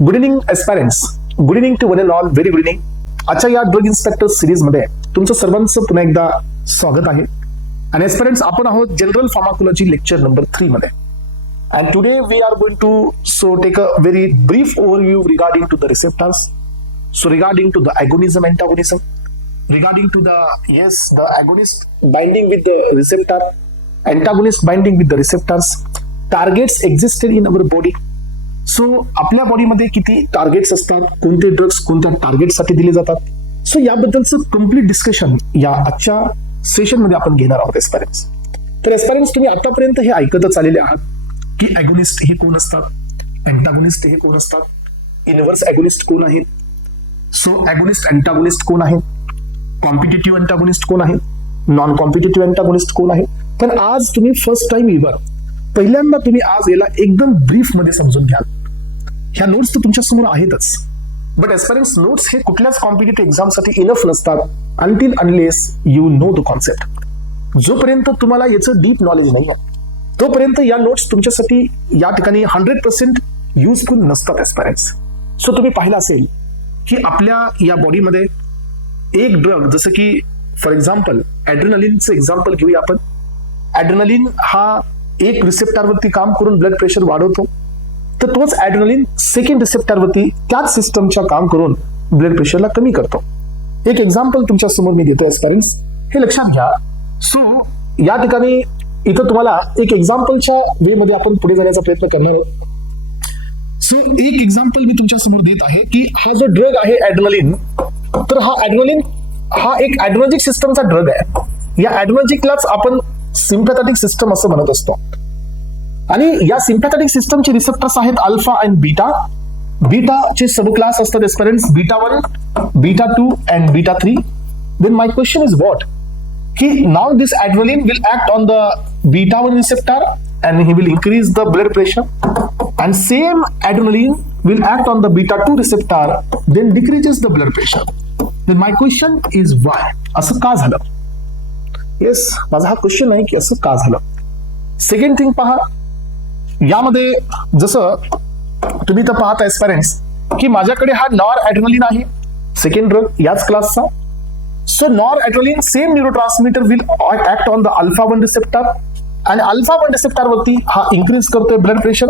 Good evening aspirants, good evening to one and all, very good evening. आजच्या या drug inspector series मध्ये तुमचं सर्वांचं पुन्हा एकदा स्वागत आहे. आणि एस्पायरंट्स, आपण आहोत जनरल फार्माकोलॉजी लेक्चर नंबर 3 मध्ये. And today we are going to take a very brief overview regarding to the receptors. So regarding to the agonism, antagonism, regarding to the agonist binding with the receptor, antagonist binding with the receptors, targets existed in our body. So आपल्या बॉडीमध्ये किती targets असतात, कोणते drugs कोणत्या टार्गेटसाठी दिले जातात, so याबद्दलचं complete discussion या आजच्या सेशन मध्ये आपण घेणार आहोत एस्पायरंट्स. तर एस्पायरंट्स, तुम्ही आतापर्यंत हे ऐकतच आलेले आहात की ॲगोनिस्ट हे कोण असतात, अँटागोनिस्ट हे कोण असतात, इनव्हर्स ॲगोनिस्ट कोण आहेत, सो ॲगोनिस्ट अँटागोनिस्ट कोण आहेत, कॉम्पिटिटिव्ह अँटागोनिस्ट कोण आहेत, नॉन कॉम्पिटिटिव्ह अँटागोनिस्ट कोण आहेत. पण आज तुम्ही फर्स्ट टाइम इव्हर पहिल्यांदा तुम्ही आज याला एकदम ब्रीफ मध्ये समजून घ्याल. ह्या नोट्स तर तुमच्या समोर आहेतच, बट एस्पायरंट्स नोट्स हे कुठल्याच कॉम्पिटिटिव्ह एक्झामसाठी इनफ नसतात until unless you know the concept. जोपर्यंत तुम्हाला याचं डीप नॉलेज नाही आहे तोपर्यंत या नोट्स तुमच्यासाठी या ठिकाणी 100% युजफुल नसतात एस्पायरंट्स. सो तुम्ही पाहिलं असेल की आपल्या या बॉडीमध्ये एक ड्रग, जसं की फॉर एक्झाम्पल ॲड्रेनलिनचं एक्झाम्पल घेऊया आपण. ॲड्रेनलिन हा एक रिसेप्टरवरती काम करून ब्लड प्रेशर वाढवतो, तर तोच ॲड्रेनलिन सेकंड रिसेप्टरवरती त्याच सिस्टमच्या काम करून ब्लड प्रेशरला कमी करतो. एक एक्झाम्पल तुमच्या समोर मी देतो एस्पायरंट्स, हे लक्षात घ्या. सो या ठिकाणी इथं तुम्हाला एक एक्झाम्पलच्या वे मध्ये आपण पुढे जाण्याचा प्रयत्न करणार आहोत. सो एक एक्झाम्पल मी तुमच्या समोर देत आहे की हा जो ड्रग आहे ॲड्रेनलिन, तर हा ॲड्रेनलिन हा एक ॲड्रेनर्जिक सिस्टमचा ड्रग आहे. या ॲड्रेनर्जिकलाच आपण सिम्पॅथॅटिक सिस्टम असं म्हणत असतो. आणि या सिम्पॅथॅटिक सिस्टमचे रिसेप्टर्स आहेत अल्फा अँड बीटा. बीटाचे सब क्लास असतात aspirants, beta 1, beta 2 and beta 3. Then my question is what की now this adrenaline will act on the beta 1 receptor and he will increase the blood pressure, and same adrenaline will act on the beta 2 receptor then decreases the blood pressure. Then my question is why? असं का झालं? Yes, माझा हा question आहे की असं का झालं. सेकंड थिंग पहा, यामध्ये जसं तुम्ही तर पाहता एस्पायरंट्स की माझ्याकडे हा नॉर ॲड्रेनलिन आहे, सेकंड ड्रग याच क्लासचा. So noradrenaline same neurotransmitter will act on the alpha 1 receptor and alpha 1 receptor वरती हा increase करतोय blood pressure.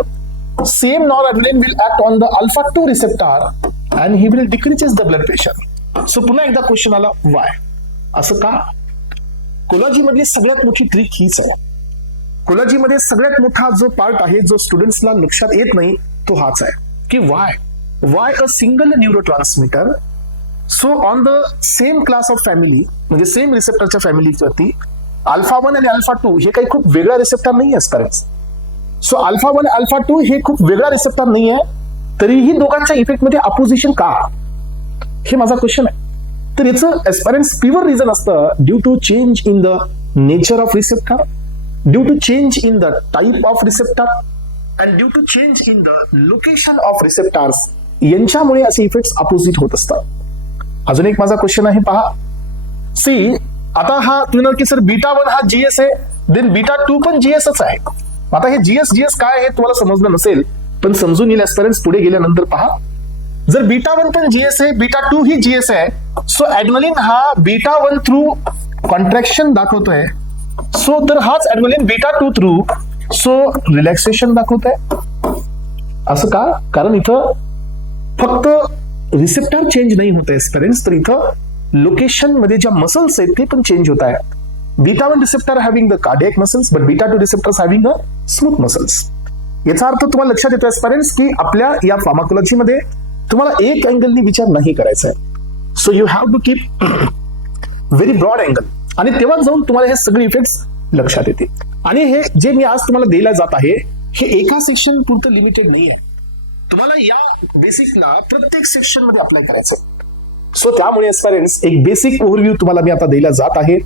Same noradrenaline will act on the alpha 2 receptor and he will decreases the blood pressure. So पुन्हा एकदा question आला, why? असं का? कोलॉजी मधली सगळ्यात मोठी ट्रिक हीच आहे. कोलॉजी मध्ये सगळ्यात मोठा जो पार्ट आहे जो स्टुडंट्सला लक्षात येत नाही तो हाच आहे की why a single neurotransmitter. So on the same class of family, म्हणजे सेम रिसेप्टरच्या फॅमिलीवरती अल्फा 1 आणि अल्फा 2 हे काही खूप वेगळा रिसेप्टर नाही एस्पायरंट्स. सो अल्फा 1 अल्फा 2 हे खूप वेगळा रिसेप्टर नाही आहे, तरीही दोघांच्या इफेक्ट मध्ये अपोजिशन का, हे माझा क्वेश्चन आहे. तर याचं एस्पायरंट्स प्युअर रिझन असतं due to change in the nature of receptor, due to change in the type of receptor and due to change in the location of receptors. यांच्यामुळे असे इफेक्ट्स अपोजिट होत असतात. अजून एक माझा क्वेश्चन आहे, पहा. सी, आता हा तुम्ही की सर बीटा 1 हा जीएस आहे, देन बीटा 2 पण जीएसच आहे. आता हे जीएस काय आहे तुम्हाला समजलं नसेल, पण समजून येईल एस्पायरंट्स पुढे गेल्यानंतर. पहा, जर बीटा 1 पण जीएस आहे, बीटा 2 ही जीएस आहे, सो ॲड्रेनलिन हा बीटा 1 थ्रू कॉन्ट्रॅक्शन दाखवतोय, सो तर हाच ॲड्रेनलिन बीटा 2 थ्रू सो रिलॅक्सेशन दाखवतोय. असं का? कारण इथं फक्त रिसेप्टर चेंज नाही होत आहे एस्पायरंट्स, तर इथं लोकेशन मध्ये ज्या मसल्स आहेत ते पण चेंज होत आहे. Beta 1 receptor having the cardiac muscles but beta 2 receptors having the smooth muscles. याचा अर्थ तुम्हाला लक्षात येतो एस्पायरंट्स की आपल्या या फार्माकोलॉजी मध्ये तुम्हाला एक अँगलनी विचार नाही करायचा आहे. So you have to keep very broad angle, आणि तेव्हा जाऊन तुम्हाला हे सगळे इफेक्ट्स लक्षात येतील. आणि हे जे मी आज तुम्हाला द्यायला जात आहे हे एका सेक्शन पुरतं लिमिटेड नाही आहे. तुम्हाला या बेसिकला प्रत्येक सेक्शन मध्ये अप्लाय करायचं. सो त्यामुळे एस्पायरंट्स एक बेसिक ओव्हरव्ह्यू तुम्हाला मी आता द्यायला जात आहे.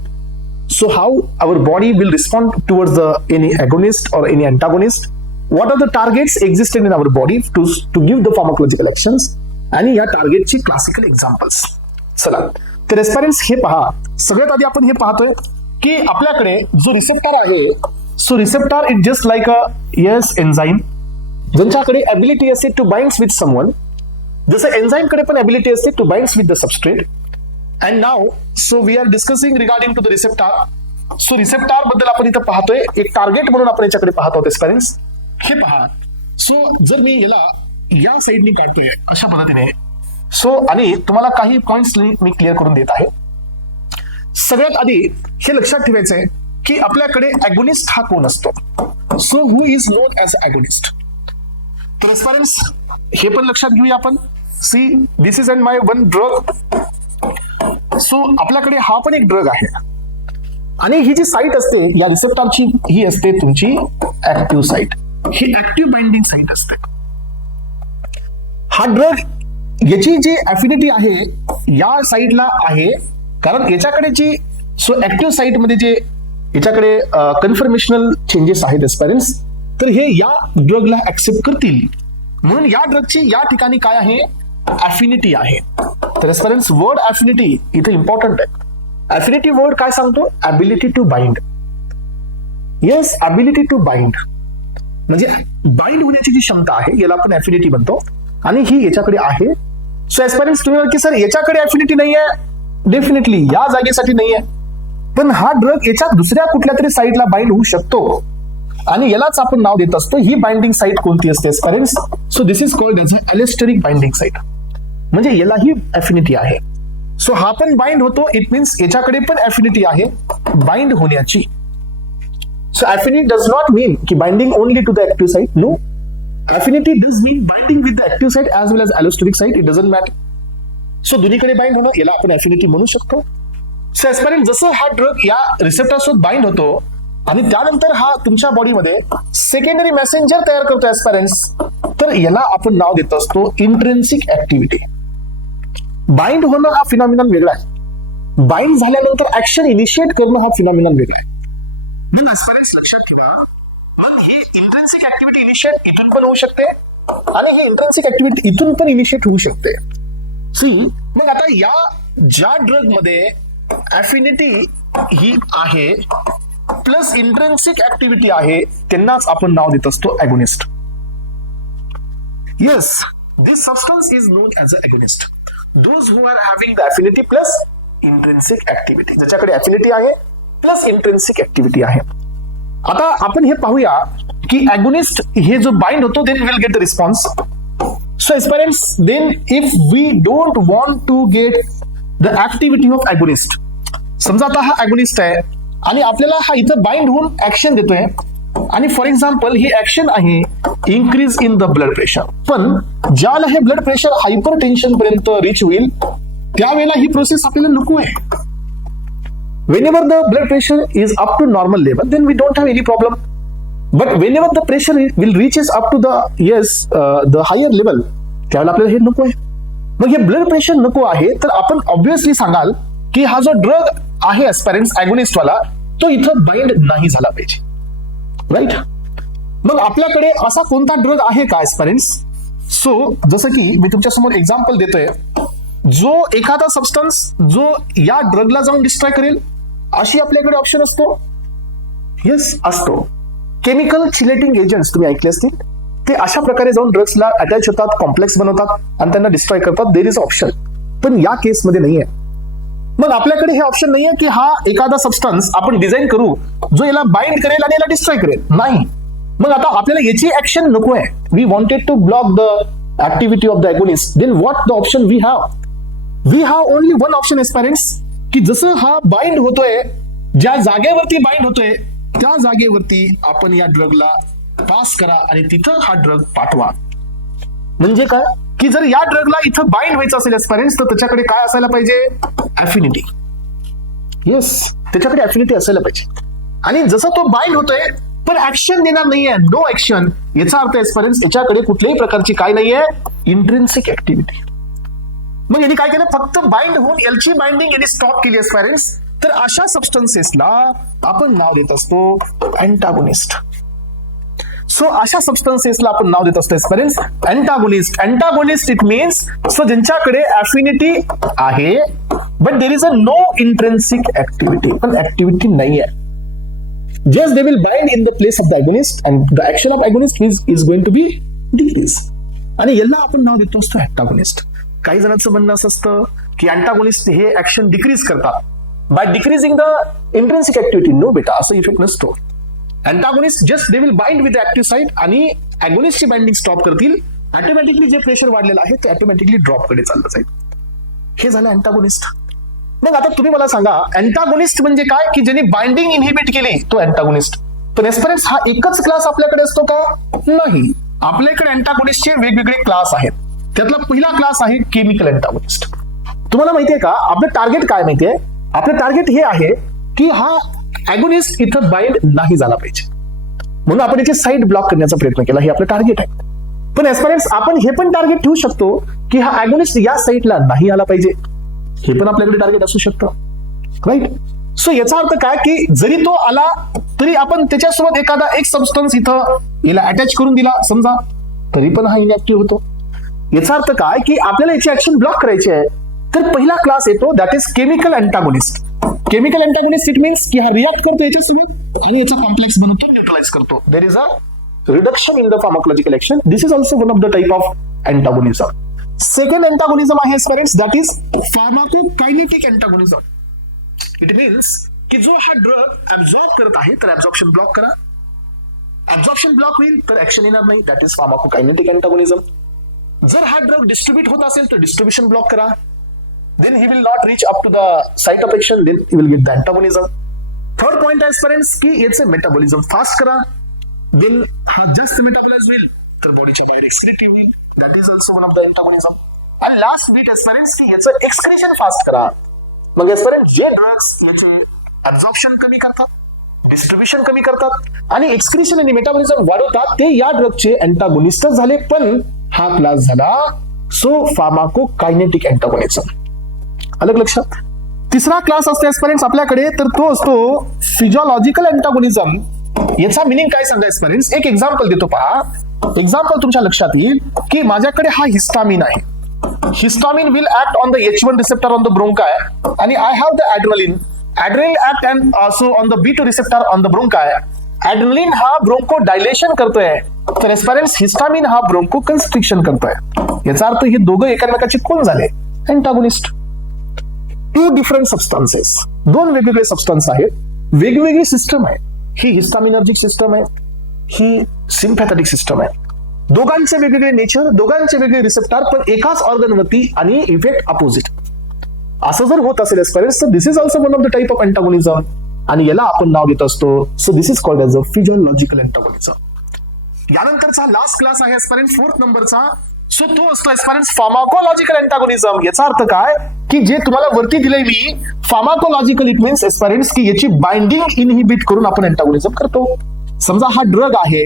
So how our body will respond towards the any agonist और any antagonist, what are the targets existed in our body to give the pharmacological actions, आणि या टार्गेटची क्लासिकल एक्झाम्पल्स. चला, तर एस्पायरंट्स हे पहा, सगळ्यात आधी आपण हे पाहतोय की आपल्याकडे जो रिसेप्टर आहे, so receptor is just like a enzyme ज्यांच्याकडे ॲबिलिटी असते टू बाइंड्स विथ समवन जसं एन्झाईम कडे पण ॲबिलिटी असते to binds with the substrate. And now so we are discussing regarding to the receptor. So receptor बद्दल आपण इथं पाहतोय, एक टार्गेट म्हणून आपण याच्याकडे पाहत आहोत पेरेंट्स. हे पहा, सो जर मी याला या साईडनी काढतोय अशा पद्धतीने, सो आणि तुम्हाला काही पॉइंट्स मी क्लिअर करून देत आहे. सगळ्यात आधी हे लक्षात ठेवायचं आहे की आपल्याकडे ॲगोनिस्ट हा कोण असतो. So who is known as agonist. तर पेरेंट्स हे पण लक्षात घेऊया आपण. See this is and my one drug. So आपल्याकडे हा पण एक ड्रग आहे आणि ही जी साईट असते या रिसेप्टरची ही असते तुमची ऍक्टिव्ह साईट. ही ऍक्टिव्ह बाइंडिंग साईट असते. हा ड्रग याची जी अफिनिटी आहे या साईडला आहे, कारण याच्याकडे जी सो ऍक्टिव्ह साईट मध्ये जे याच्याकडे कन्फर्मेशनल चेंजेस आहेत एस्पेरेंट्स, तर हे या ड्रगला ऍक्सेप्ट करतील. म्हणून या ड्रगची या ठिकाणी काय आहे, अफिनिटी आहे. तर एस्पेरेंट्स वर्ड अफिनिटी इथे इम्पॉर्टंट आहे. अफिनिटी वर्ड काय सांगतो, ability to bind. Yes, ability to bind म्हणजे बाइंड होण्याची जी क्षमता आहे याला आपण अफिनिटी म्हणतो आणि ही याच्याकडे आहे. सो एस्पेरेंट्स तुम्ही की सर याच्याकडे अफिनिटी नाही आहे, डेफिनेटली या जागेसाठी नाही आहे, पण हा ड्रग याच्या दुसऱ्या कुठल्या तरी साईडला बाइंड होऊ शकतो आणि यालाच आपण नाव देत असतो. ही बाइंडिंग साईट कोणती असते aspirants, so this is called as allosteric binding site. म्हणजे याला ही अफिनिटी आहे. सो हा पण बाइंड होतो, इट मीन्स याच्याकडे पण अफिनिटी आहे बाइंड होण्याची. So affinity does not mean की binding only to the active site. No, affinity does mean binding with the active site as well as allosteric site. It doesn't matter. So दोन्हीकडे bind होणं याला आपण affinity म्हणू शकतो. So aspirant जसं हा drug या रिसेप्टर सोबत बाइंड होतो आणि त्यानंतर हा तुमच्या बॉडीमध्ये सेकंडरी मेसेंजर तयार करतो एस्पेरेंट्स, तर याला आपण नाव देत असतो इंट्रिन्सिक ऍक्टिव्हिटी. बाइंड होणं हा फिनॉमिनल वेगळा आहे, बाइंड झाल्यानंतर ऍक्शन इनिशिएट करणं हा फिनॉमिनल वेगळा आहे. म्हणून एस्पेरेंट्स लक्षात ठेवा, मग ही इंट्रिन्सिक ऍक्टिव्हिटी इनिशिएट इथून पण होऊ शकते आणि ही इंट्रिन्सिक ऍक्टिव्हिटी इथून पण इनिशिएट होऊ शकते. सी, मग आता या ज्या ड्रग मध्ये अफिनिटी ही आहे प्लस इंट्रिन्सिक ऍक्टिव्हिटी आहे त्यांनाच आपण नाव देत असतो agonist. Yes, this substance is known as a agonist. Those who are having the affinity plus intrinsic activity, ज्याच्याकडे अफिनिटी आहे प्लस इंट्रिन्सिक ऍक्टिव्हिटी आहे. आता आपण हे पाहूया की ॲगोनिस्ट हे जो बाइंड होतो then will get the response. So aspirants then if we don't want to get the activity of agonist, समजा आता हा ॲगोनिस्ट आहे आणि आपल्याला हा इथं बाइंड होऊन ऍक्शन देतोय आणि फॉर एक्झाम्पल ही ऍक्शन आहे increase in the blood pressure, पण ज्याला हे ब्लड प्रेशर हायपर टेन्शन पर्यंत रीच होईल त्यावेळेला ही प्रोसेस आपल्याला नको आहे. whenever the blood pressure is up to normal level then we don't have any problem, but whenever the pressure will reaches up to the higher level त्यावेळेला आपल्याला हे नको आहे. मग हे ब्लड प्रेशर नको आहे तर आपण ऑब्व्हियसली सांगाल की हा जो ड्रग आहे एस्पेरेंट्स ॲगोनिस्ट वाला तो इथं बाइंड नाही झाला पाहिजे, राईट. मग आपल्याकडे असा कोणता ड्रग आहे का एस्पेरेंट्स, सो जसं की मी तुमच्या समोर एक्झाम्पल देतोय, जो एखादा सबस्टन्स जो या ड्रगला जाऊन डिस्ट्रॉय करेल अशी आपल्याकडे ऑप्शन असतो. येस, असतो. केमिकल चिलेटिंग एजंट्स तुम्ही ऐकले असतील, ते अशा प्रकारे जाऊन ड्रग्सला अटॅच होतात, कॉम्प्लेक्स बनवतात आणि त्यांना डिस्ट्रॉय करतात. देर इज ऑप्शन, पण या केसमध्ये नाहीये. मग आपल्याकडे हे ऑप्शन नाहीये की हा एखादा सबस्टन्स आपण डिझाईन करू जो याला बाइंड करेल आणि याला डिस्ट्रॉय करेल, नाही. मग आता आपल्याला याची ऍक्शन नको आहे, we wanted to block the activity of the agonist, then what the option we have only one option aspirants, की जसं हा बाइंड होतोय ज्या जागेवरती बाइंड होतोय त्या जागेवरती आपण या ड्रगला पास करा आणि तिथं हा ड्रग पाठवा. म्हणजे काय की जर या ड्रगला इथं बाइंड व्हायचं असेल एस्पेरेंट्स तर त्याच्याकडे काय असायला पाहिजे, अफिनिटी. येस, त्याच्याकडे अफिनिटी असायला पाहिजे. आणि जसं तो बाइंड होतोय पण ऍक्शन देणार नाहीये, नो ऍक्शन, याचा अर्थ एस्पेरेंट्स याच्याकडे कुठल्याही प्रकारची काय नाहीये, इंट्रिन्सिक ऍक्टिव्हिटी. मग यांनी काय केलं, फक्त बाइंड होऊन याची बाइंडिंग यांनी स्टॉप केली एस्पेरेंट्स, तर अशा सबस्टन्सेसला आपण नाव देत असतो अँटागोनिस्ट. सो अशा सबस्टन्सेसला आपण नाव देत असतो aspirants antagonist. Antagonist it means so ज्यांच्याकडे अफिनिटी आहे but there is a no intrinsic activity, पण ऍक्टिव्हिटी नाही आहे. Just they will bind in the place of the agonist and the action of agonist is going to be decreased. आणि याला आपण नाव देतो असतो अँटागोनिस्ट. काही जणांचं म्हणणं असं असतं की अँटागोनिस्ट हे ऍक्शन डिक्रीज करतात by decreasing the intrinsic activity. No बेटा, असं इफेक्ट नसतो. Antagonist just they will bind with the active site आणि अॅगोनिस्टची बाइंडिंग स्टॉप करतील. ऑटोमॅटिकली जे प्रेशर वाढलेलं आहे ते ऑटोमॅटिकली ड्रॉप कडे चाललं जाईल. हे झालं अँटागोनिस्ट. मग आता तुम्ही मला सांगा अँटागोनिस्ट म्हणजे काय, की ज्यांनी बाइंडिंग इनहिबिट केली तो अँटागोनिस्ट. पण एस्पिरंट्स हा एकच क्लास आपल्याकडे असतो का? नाही. आपल्याकडे अँटागोनिस्टचे वेगवेगळे क्लास आहेत. त्यातला पहिला क्लास आहे केमिकल अँटागोनिस्ट. तुम्हाला माहितीये का आपलं टार्गेट काय माहितीये? आपलं टार्गेट हे आहे की हा अॅगोनिस्ट इथं बाइंड नाही झाला पाहिजे, म्हणून आपण याची साईड ब्लॉक करण्याचा प्रयत्न केला. हे आपलं टार्गेट आहे. पण एस्पिरंट्स आपण हे पण टार्गेट ठेवू शकतो की हा अॅगोनिस्ट या साईडला नाही आला पाहिजे. हे पण आपल्याकडे टार्गेट असू शकतं, राईट? सो याचा अर्थ काय की जरी तो आला तरी आपण त्याच्यासोबत एखादा एक सबस्टन्स इथं याला अटॅच करून दिला समजा, तरी पण हा इनॅक्टिव्ह होतो. याचा अर्थ काय की आपल्याला याची ऍक्शन ब्लॉक करायची आहे. तर पहिला क्लास येतो that is chemical antagonist. Chemical antagonist it means की हा रिॲक्ट करतो याच्यासोबत आणि याचा कॉम्प्लेक्स बनवतो, न्यूट्रलाइज करतो. There is a reduction in the pharmacological action. This is also one of the type of antagonism. Second antagonism आहे students that is pharmacokinetic antagonism. It means की जो हा ड्रग ऍब्झॉर्ब करत आहे तर ऍब्झॉर्प्शन ब्लॉक करा. Absorption block होईल तर ऍक्शन येणार नाही. That is pharmacokinetic antagonism. जर हा ड्रग डिस्ट्रीब्यूट होत असेल तर डिस्ट्रीब्युशन ब्लॉक करा. Then he will not reach up to the site of action. Then he will get the antagonism. Third point is friends की याचे मेटाबॉलिझम फास्ट करा. Then हा जास्त मेटाबॉलाइज होईल तर बॉडीच्या बाहेर एक्सक्रीट होईल. That is also one of the antagonism. आणि लास्ट बीट is friends की याचं एक्सक्रीशन फास्ट करा. मग friends जे ड्रग्स याचे ऍब्झॉर्प्शन कमी करतात, डिस्ट्रीब्युशन कमी करतात आणि एक्सक्रीशन आणि मेटाबॉलिझम वाढवतात ते या ड्रगचे अँटागोनिस्टच झाले. पण हा क्लास झाला सो फार्माकोकायनेटिक अँटागोनिझम. अलग लक्षात. तिसरा क्लास असतो एस्पिरंट्स आपल्याकडे तर तो असतो फिजिओलॉजिकल अँटागोनिझम. याचा मिनिंग काय सांगा एस्पिरंट्स? एक एक्झाम्पल देतो पहा. एक्झाम्पल तुमच्या लक्षात येईल की माझ्याकडे हा हिस्टामिन आहे. Histamine will act on the H1 receptor on the bronchi आणि I have the adrenaline. Adrenaline act and also on the B2 receptor on the bronchi. Adrenaline हा ब्रोंको डायलेशन करतोय तर एस्पिरंट्स हिस्टामिन हा ब्रोंको कन्स्ट्रिक्शन करतोय. याचा अर्थ हे दोघं एकमेकाचे कोण झाले? अँटागोनिस्ट. टू डिफरंट सबस्टन्सेस, दोन वेगवेगळे सबस्टन्स आहेत, वेगवेगळी सिस्टम आहे. ही हिस्टामिनर्जिक सिस्टम आहे, ही सिम्पॅथेटिक सिस्टम आहे. दोघांचे वेगवेगळे नेचर, दोघांचे वेगळे रिसेप्टर, पण एकाच ऑर्गनवरती आणि इफेक्ट अपोजिट. असं जर होत असेल एस्पिरंट्स तर this is also one of the type of antagonism आणि याला आपण नाव देत असतो. So this is called as a physiological antagonism. यानंतरचा लास्ट क्लास आहे एस्पिरंट्स फोर्थ नंबरचा. सो तो असतो एस्पिरंट्स फार्माकोलॉजिकल अँटागोनिझम. याचा अर्थ काय की जे तुम्हाला वरती दिलंय मी फार्माकोलॉजिकल इट मीन्स एस्पिरंट्स की याची बाइंडिंग इनहिबिट करून आपण अँटागोनिझम करतो. समजा हा ड्रग आहे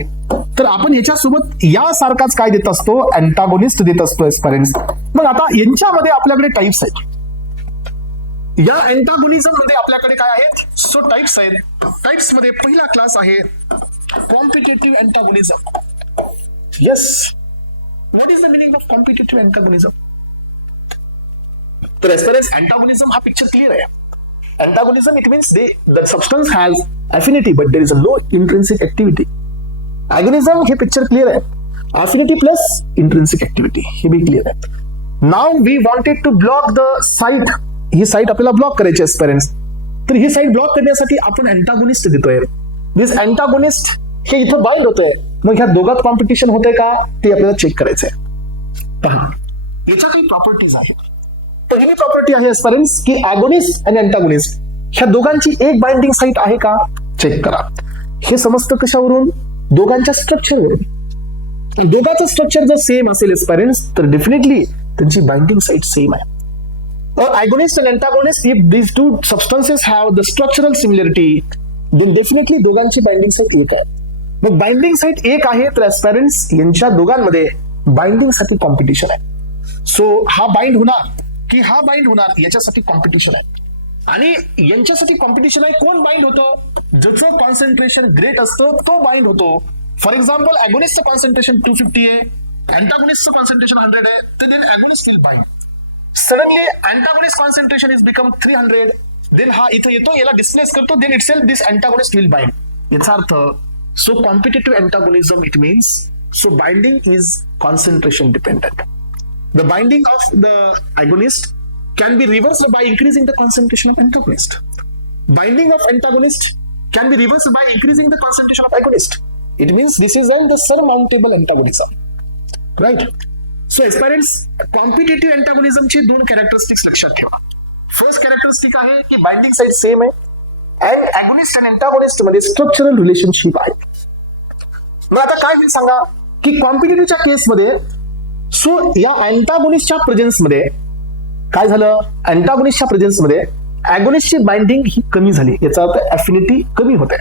तर आपण याच्यासोबत यासारखाच काय देत असतो? अँटागोनिस्ट देत असतो एस्पिरंट्स. मग आता यांच्यामध्ये आपल्याकडे टाइप्स आहेत. या अँटागोनिझम मध्ये आपल्याकडे काय आहेत? सो टाइप्स आहेत. टाइप्स मध्ये पहिला क्लास आहे competitive antagonism. Yes, what is the meaning of competitive antagonism? तर एस्पिरंट्स अँटागोनिझम हा पिक्चर क्लिअर आहे. Antagonism it means the substance has affinity but there is a no intrinsic activity. Agonism हे picture clear आहे. affinity plus intrinsic activity हे बी clear आहे. Now we wanted to block the site. ही site आपल्याला block करायची aspirants. तर ही site block करण्यासाठी आपण अँटागोनिस्ट देतोय. दिस अँटागोनिस्ट हे इथं बाइंड होतोय. मग ह्या दोघात कॉम्पिटिशन होतंय का ते आपल्याला चेक करायचंय. पहा याच्या काही प्रॉपर्टीज आहेत. पहिली प्रॉपर्टी आहे एस्पिरंट्स की अॅगोनिस्ट आणि अँटागोनिस्ट ह्या दोघांची एक बाइंडिंग साइट आहे का चेक करा. हे समजतं कशावरून? दोघांच्या स्ट्रक्चरवरून. दोघांचं स्ट्रक्चर जर सेम असेल एस्पिरंट्स तर डेफिनेटली त्यांची बाइंडिंग साइट सेम आहे. Agonist and antagonist, if these two substances have the structural similarity, then definitely दोघांची बाइंडिंग साइट एक आहे. मग बाइंडिंग साइट एक आहे तर एस्पिरंट्स यांच्या दोघांमध्ये बाइंडिंग साठी कॉम्पिटिशन आहे. सो हा बाइंड होणार की हा बाइंड होणार याच्यासाठी कॉम्पिटिशन आहे. आणि यांच्यासाठी कॉम्पिटिशन आहे. कोण बाइंड होतो? ज्याचं कॉन्सन्ट्रेशन ग्रेट असतं तो बाइंड होतो. फॉर एक्झाम्पल अॅगोनिस्टचं कॉन्सन्ट्रेशन 250 आहे, अँटागोनिस्टचं कॉन्सन्ट्रेशन 100 आहे, तर then agonist will bind. Suddenly antagonist concentration is become 300, then हा इथं येतो, याला डिस्प्लेस करतो, then itself this antagonist will bind. याचा अर्थ so competitive antagonism it means So binding is concentration dependent. The binding of the agonist can be reversed by increasing the concentration of antagonist. Binding of antagonist can be reversed by increasing the concentration of agonist. It means this is the surmountable antagonism. Right? So aspirants, competitive antagonism चे दोन characteristics लक्षात ठेवा. First characteristic आहे की binding site same आहे and agonist आणि antagonist मध्ये structural relationship आहे. मग आता काय होईल सांगा की कॉम्पिटिटिव्हच्या केसमध्ये सो या अँटागोनिस्टच्या प्रेझेन्समध्ये काय झालं, अँटागोनिस्टच्या प्रेझेन्समध्ये अगोनिस्टची बाइंडिंग ही कमी झाली, याचा अर्थ अफिनिटी कमी होते.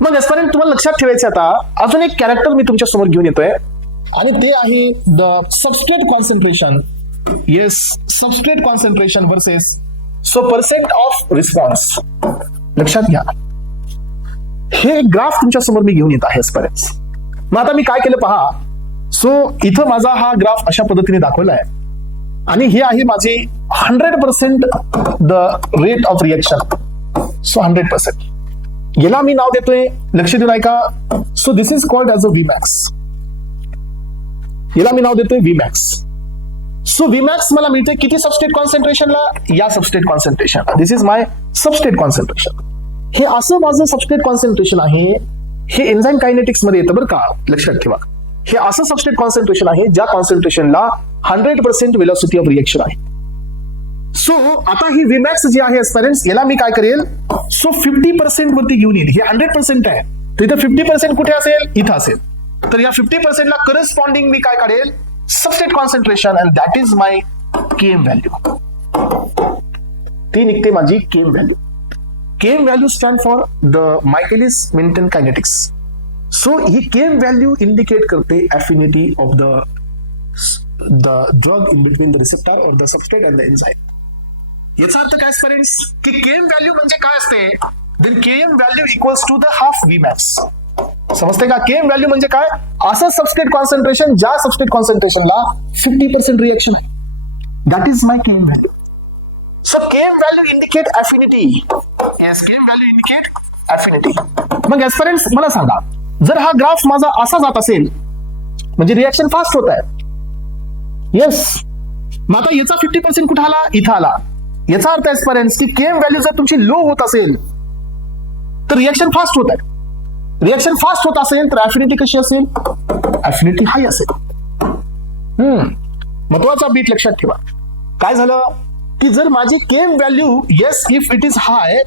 मग एस्पर्यंत तुम्हाला लक्षात ठेवायचं आता अजून एक कॅरेक्टर मी तुमच्या समोर घेऊन येतोय आणि ते आहे the substrate concentration. Yes, substrate concentration versus so percent of response. लक्षात घ्या, हे एक ग्राफ तुमच्या समोर मी घेऊन येत आहे एस्पर्यंस. मग आता मी काय केलं पहा. सो इथं माझा हा ग्राफ अशा पद्धतीने दाखवला आहे आणि हे आहे माझे 100% the rate of reaction. So 100% याला मी नाव देतोय, लक्ष देऊन ऐका. So this is called as a Vmax. याला मी नाव देतोय Vmax. सो Vmax मला मिळते किती सबस्ट्रेट कॉन्सन्ट्रेशनला, या substrate concentration. This is my substrate concentration. हे असं माझं सबस्ट्रेट कॉन्सन्ट्रेशन आहे. हे एन्झाइम कायनेटिक्स मध्ये येतं बरं का, लक्षात ठेवा. हे असं सबस्ट्रेट कॉन्सन्ट्रेशन आहे ज्या कॉन्सन्ट्रेशनला 100% वेलोसिटी ऑफ रिएक्शन आहे. सो आता ही Vmax जी आहे एस्पिरंट्स, याला मी काय करेल, सो 50% वरती घेऊन येईल. हे 100% आहे, तर इथं 50% कुठे असेल, इथं असेल. तर या 50% ला करस्पॉन्डिंग मी काय काढेल, substrate concentration, and that is my KM value. ती निघते माझी KM value. KM value stand for the Michaelis Menten kinetics. So ही केएम व्हॅल्यू इंडिकेट करते affinity of the drug in between the receptor और the substrate and the enzyme. याचा अर्थ काय friends, की केएम व्हॅल्यू म्हणजे काय असते, then Km value equals to the half Vmax. समजते का? केएम व्हॅल्यू म्हणजे काय, असं सबस्ट्रेट कॉन्सन्ट्रेशन ज्या सबस्ट्रेट कॉन्सन्ट्रेशनला 50% रिएक्शन आहे, that is my KM value. So Km value indicate affinity. Yes, Km value indicate affinity. मग एस्पिरंट्स मला सांगा, जर हा ग्राफ माझा असा जात असेल म्हणजे रिएक्शन फास्ट होत आहे. येस, मग आता याचा 50% कुठे आला, इथं आला. याचा अर्थ एस्पिरंट्स की केएम व्हॅल्यू जर तुमची लो होत असेल तर रिएक्शन फास्ट होत आहे. रिएक्शन फास्ट होत असेल तर अफिनिटी कशी असेल, अफिनिटी हाय असेल. महत्वाचा बीट लक्षात ठेवा. काय झालं की जर माझी KM value, yes, if it is high,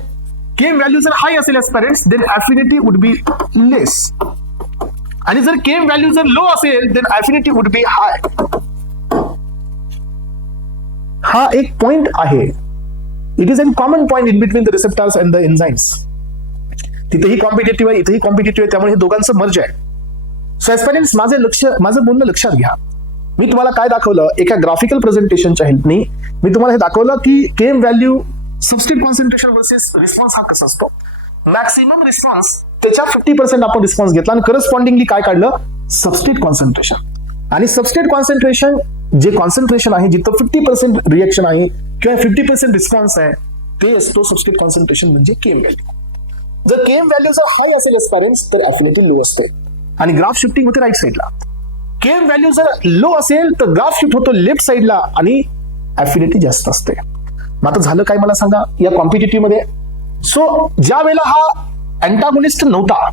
KM value जर हाय असेल aspirants, then affinity would be less. आणि जर केएम व्हॅल्यू जर लो असेल then affinity would be high. हा एक पॉइंट आहे. It is a common point in between the receptors and the enzymes. तिथेही कॉम्पिटेटिव्ह आहे, इथेही कॉम्पिटेटिव्ह आहे, त्यामुळे हे दोघांचं मर्ज आहे. सो एस्पिरंट्स माझं बोलणं लक्षात घ्या. मी तुम्हाला काय दाखवलं, एका ग्राफिकल प्रेझेंटेशनच्या हेल्पनी मी तुम्हाला हे दाखवलं की Km value substrate concentration versus response हा कसा असतो. मॅक्सिमम रिस्पॉन्स त्याच्या 50% आपण रिस्पॉन्स घेतला आणि करस्पॉन्डिंगली काय काढलं, सबस्ट्रेट कॉन्सन्ट्रेशन. आणि सबस्ट्रेट कॉन्सन्ट्रेशन जे कॉन्सन्ट्रेशन आहे जिथं 50% रिएक्शन आहे किंवा 50% रिस्पॉन्स आहे, ते असतो सबस्ट्रेट कॉन्सन्ट्रेशन म्हणजे केएम व्हॅल्यू. जर केएम व्हॅल्यू जर हाय असेल एस्पिरंट्स तर अफिनिटी लो असते आणि ग्राफ शिफ्टिंग होते राईट साईडला. केएम व्हॅल्यू जर लो असेल तर ग्राफ शिफ्ट होतो लेफ्ट साईडला आणि अफिनिटी जास्त असते. मग आता झालं काय मला सांगा या कॉम्पिटिटिव्ह मध्ये. सो ज्या वेळेला हा अँटागोनिस्ट नव्हता,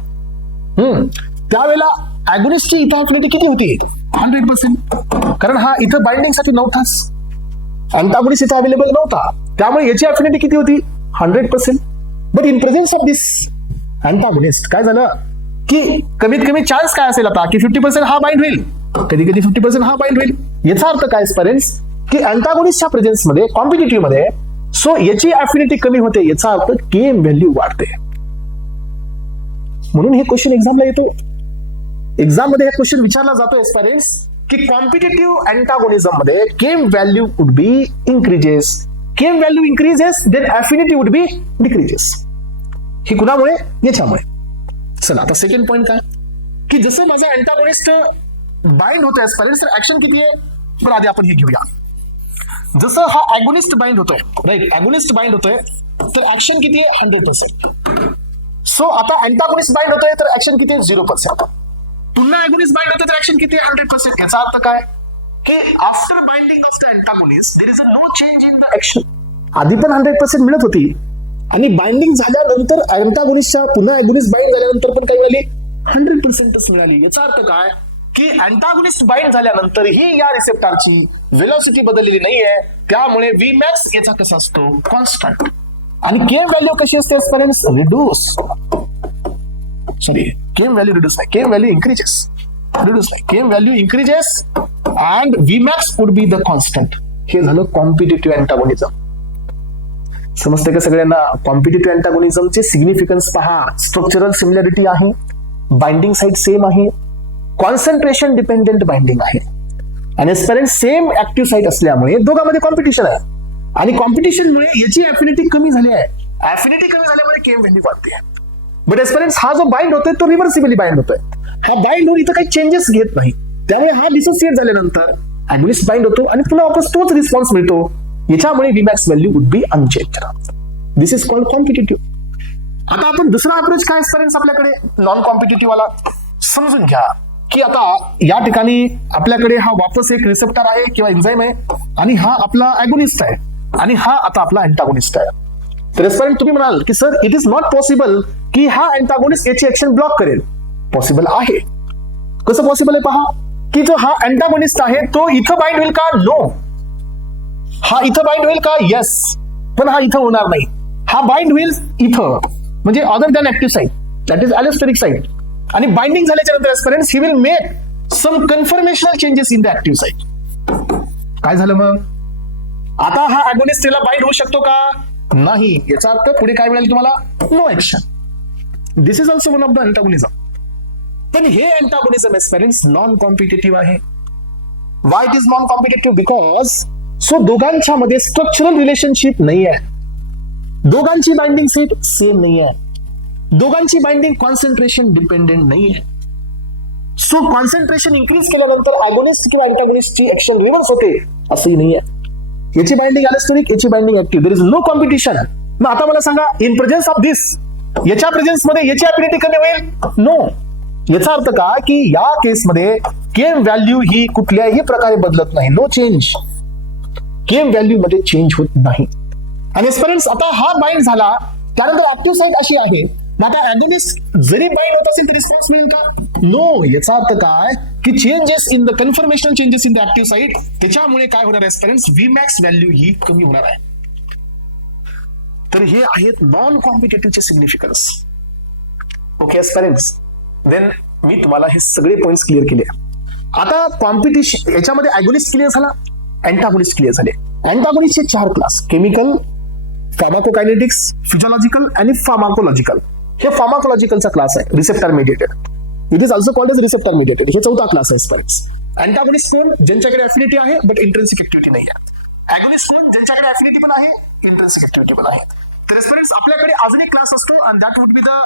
त्यावेळेला अगोनिस्टची इथं अफिनिटी किती होती, 100%. कारण हा इथं बाइंडिंगसाठी नव्हताच, अँटागोनिस्ट इथं अवेलेबल नव्हता, त्यामुळे याची अफिनिटी किती होती, 100%. But in presence of this antagonist काय झालं की कमीत कमी चान्स काय असेल आता की 50% हा बाइंड होईल, कधी कधी 50% हा बाइंड होईल. याचा अर्थ काय स्पिरंट्स की अँटागोनिस्टच्या प्रेझेन्स मध्ये कॉम्पिटिटिव्ह मध्ये सो याची अफिनिटी कमी होते, याचा अर्थ केएम व्हॅल्यू वाढते. म्हणून हे क्वेश्चन एक्झामला येतो. एक्झाम मध्ये हे क्वेश्चन विचारला जातो स्पिरंट्स की कॉम्पिटिटिव्ह अँटागोनिझम मध्ये Km value would be increases, Km value increases then affinity would be decreases. हे कुणामुळे, याच्यामुळे. चला आता सेकंड पॉइंट काय की जसं माझा अँटागोनिस्ट बाइंड होतोय स्पिरंट्स तर ऍक्शन किती आहे, पण आधी आपण हे घेऊया. जसं हा अगोनिस्ट बाइंड होतोय, राईट, अगोनिस्ट बाइंड होतोय तर ऍक्शन किती आहे, 100%. सो आता अँटागोनिस्ट बाइंड होतोय तर ऍक्शन किती आहे, 0%. पुन्हा अगोनिस्ट बाइंड होतं तर ऍक्शन किती 100%. याचा अर्थ काय की after binding of the antagonist there is a no change in the action. आधी पण 100% मिळत होती आणि बाइंडिंग झाल्यानंतर अँटागोनिस्टच्या पुन्हा अगोनिस्ट बाइंड झाल्यानंतर पण काय मिळाली 100%च मिळाली. याचा अर्थ काय की अँटागोनिस्ट बाइंड झाल्यानंतरही या रिसेप्टरची व्हेलॉसिटी बदललेली नाहीये, त्यामुळे Vmax याचा कसा असतो कॉन्स्टंट. आणि केम व्हॅल्यू कशी असते aspirants reduce, sorry KM value reduce नाही, केम व्हॅल्यू इन्क्रीजेस, रिड्यूस नाही, KM value increases and Vmax would be the constant. हे झालं कॉम्पिटिटिव्ह अँटागोनिझम. समजते का सगळ्यांना? कॉम्पिटिटिव्ह अँटागोनिझमचे सिग्निफिकन्स पहा. स्ट्रक्चरल सिमिलॅरिटी आहे, बाइंडिंग साइट सेम आहे, कॉन्सन्ट्रेशन डिपेंडेंट बाइंडिंग आहे आणि एस्पेरेंट्स सेम ऍक्टिव्ह साइट असल्यामुळे दोघांमध्ये कॉम्पिटिशन आहे आणि कॉम्पिटिशनमुळे याची ऍफिनिटी कमी झाली आहे. ऍफिनिटी कमी झाल्यामुळे केम व्हॅल्यू वाढते. बट एस्पेरेंट्स हा जो बाइंड होतोय तो रिव्हर्सिबली बाइंड होतोय. हा बाइंड होऊन इथं काही चेंजेस घेत नाही, त्यामुळे हा डिसोसिएट झाल्यानंतर अगोनिस्ट बाइंड होतो आणि पुन्हा वापस तोच रिस्पॉन्स मिळतो. याच्यामुळे Vmax value would B unchanged. This is called competitive. आता आपण दुसरा अप्रोच काय एस्पेरेंट्स आपल्याकडे नॉन कॉम्पिटिटिव्ह वाला समजून घ्या की आता या ठिकाणी आपल्याकडे हा वापस एक रिसेप्टर आहे किंवा एन्झाइम आहे आणि हा आपला अगोनिस्ट आहे आणि हा आता आपला अँटागोनिस्ट आहे. तर एस्पेरेंट तुम्ही म्हणाल की sir it is not possible की हा अँटागोनिस्ट याची ऍक्शन ब्लॉक करेल. पॉसिबल आहे. कसं पॉसिबल आहे पहा की जो हा अँटागोनिस्ट आहे तो इथं बाइंड होईल का? नो. हा इथं बाइंड होईल का? येस. पण हा इथं होणार नाही. हा बाइंड होईल इथं, म्हणजे other than active site, that is allosteric site. आणि बाइंडिंग झाल्याच्या नंतर aspirants he will make some conformational changes in the active site. काय झालं मग? आता हा अगोनिस्ट त्याला बाइंड होऊ शकतो का? नाही. याचा अर्थ पुढे काय मिळेल तुम्हाला? No action. This is also one of the antagonism. पण हे अँटागोनिझम एस्पेरेंट्स नॉन कॉम्पिटिटिव्ह आहे. Why it is non competitive? Because so दोघांच्या मध्ये स्ट्रक्चरल रिलेशनशिप नाही आहे, दोघांची बाइंडिंग सेट सेम नाही आहे, दोघांची बाइंडिंग कॉन्सन्ट्रेशन डिपेंडेंट नाही आहे. सो कॉन्सन्ट्रेशन इन्क्रीज केल्यानंतर अगोनिस्ट किंवा अँटागोनिस्टची ऍक्शन रिव्हर्स होते असंही नाही आहे. याची बाइंडिंग अलोस्टेरिक, याची binding active. There is no competition. मग आता मला सांगा इन प्रेझेन्स ऑफ दिस याच्या प्रेझेन्स मध्ये याची ऍफिनिटी कमी होईल? नो. याचा अर्थ का की या केसमध्ये केम व्हॅल्यू ही कुठल्याही प्रकारे बदलत नाही. No change. केम व्हॅल्यू मध्ये चेंज होत नाही. आणि एस्पेरेंट्स आता हा बाइंड झाला त्यानंतर ऍक्टिव्ह साइट अशी आहे, आता अगोनिस्ट जरी बाइंड होत असेल तर रिस्पॉन्स मिळेल का? नो. याचा अर्थ काय की changes in the conformational changes in the active site, त्याच्यामुळे काय होणार एस्पेरेंट्स? Vmax व्हॅल्यू ही कमी होणार आहे. तर हे आहेत नॉन कॉम्पिटिटिव्हचे सिग्निफिकन्स. ओके एस्पेरेंट्स, देन मी तुम्हाला हे सगळे पॉइंट्स क्लिअर केले. आता कॉम्पिटिशन याच्यामध्ये अगोनिस्ट क्लिअर झाला, अँटागोनिस्ट क्लिअर झाले. अँटागोनिस्टचे 4 क्लास: केमिकल, फार्माकोकायनेटिक्स, फिजिओलॉजिकल आणि फार्माकोलॉजिकल. हे फार्माकोलॉजिकलचा क्लास आहे, receptor mediated. It is also called as receptor mediated. हे 4था क्लास आहे स्पाइक्स. अँटागोनिस्ट कोण? ज्यांच्याकडे अफिनिटी आहे बट इंट्रिन्सिक ऍक्टिव्हिटी नाही आहे. अगोनिस्ट कोण? ज्यांच्याकडे अफिनिटी पण आहे, इंट्रिन्सिक ऍक्टिव्हिटी पण आहे. तर स्टुडंट्स आपल्याकडे अजून एक क्लास असतो आणि that would be the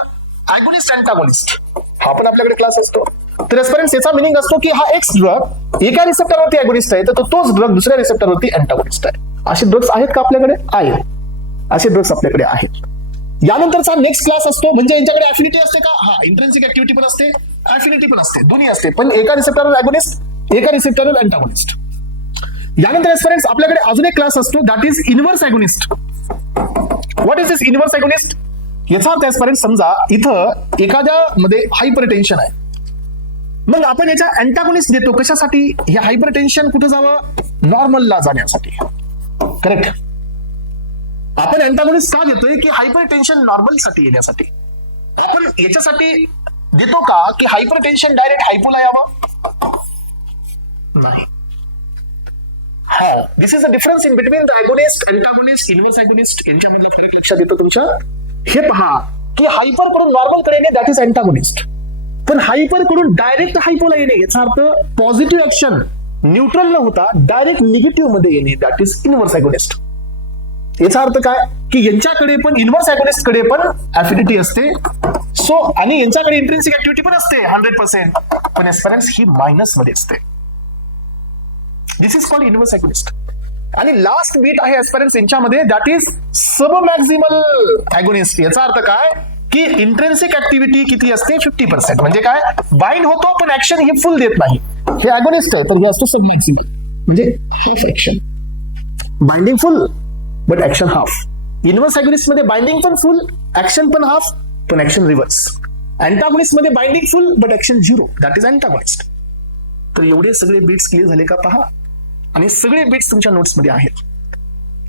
agonist antagonist. हा पण आपल्याकडे क्लास असतो. तर स्टुडंट्स याचा मिनिंग असतो की हा एक्स ड्रग एका रिसेप्टरवरती अगोनिस्ट आहे तर तोच ड्रग दुसऱ्या रिसेप्टरवरती अँटागोनिस्ट आहे. असे ड्रग्स आहेत का आपल्याकडे? आहेत. असे ड्रग्स आपल्याकडे आहेत. यानंतरचा नेक्स्ट क्लास असतो म्हणजे यांच्याकडे अफिनिटी असते का? हा, इंट्रिन्सिक ऍक्टिव्हिटी पण असते, अफिनिटी पण असते, दोन्ही असते, पण एका रिसेप्टरवर अगोनिस्ट, एका रिसेप्टरवर अँटागोनिस्ट. यानंतर स्टुडंट्स आपल्याकडे अजून एक क्लास असतो that is inverse agonist. What is this inverse agonist? याचा अर्थ स्टुडंट्स समजा इथं एखाद्या मध्ये हायपरटेन्शन आहे, मग आपण याच्या अँटागोनिस्ट देतो कशासाठी? हे हायपरटेन्शन कुठे जावं? नॉर्मलला जाण्यासाठी. करेक्ट. आपण अँटागोनिस्ट का देतोय की हायपरटेन्शन नॉर्मल साठी येण्यासाठी. आपण याच्यासाठी देतो का की हायपरटेन्शन डायरेक्ट हायपोला यावं? नाही. हा, this is a difference in between the agonist, antagonist, inverse agonist. यांच्यामधला फरक लक्षात येतो तुमच्या. हे पहा की हायपर कडून नॉर्मल कडे येणे दॅट इज अँटागोनिस्ट, पण हायपर कडून डायरेक्ट हायपोला येणे याचा अर्थ पॉझिटिव्ह ऍक्शन न्यूट्रल न होता डायरेक्ट निगेटिव्ह मध्ये येणे दॅट इज इनव्हर्स अगोनिस्ट. याचा अर्थ काय की यांच्याकडे पण इनव्हर्स अगोनिस्ट कडे पण अफिनिटी असते, सो आणि यांच्याकडे इंट्रिन्सिक ऍक्टिव्हिटी पण असते 100%, पण एस्पेरेंट्स ही मायनस मध्ये असते. दिस इज कॉल्ड इनव्हर्स अगोनिस्ट. आणि लास्ट बीट आहे एस्पेरेंट्स यांच्यामध्ये that is sub maximal agonist. याचा अर्थ काय की इंट्रेन्सिक ऍक्टिव्हिटी किती असते 50%. म्हणजे काय, बाइंड होतो पण ऍक्शन हे फुल देत नाही. हे अगोनिस्ट आहे तर हे असतो सब मॅक्सिमल, म्हणजे half action. Binding full but action half. Inverse agonist मध्ये बाइंडिंग पण फुल, ऍक्शन पण हाफ, पण ऍक्शन रिव्हर्स. अँटागोनिस्ट मध्ये binding full but action 0, that is antagonist. तर एवढे सगळे बिट्स क्लिअर झाले का पहा, आणि सगळे बिट्स तुमच्या नोट्स मध्ये आहेत.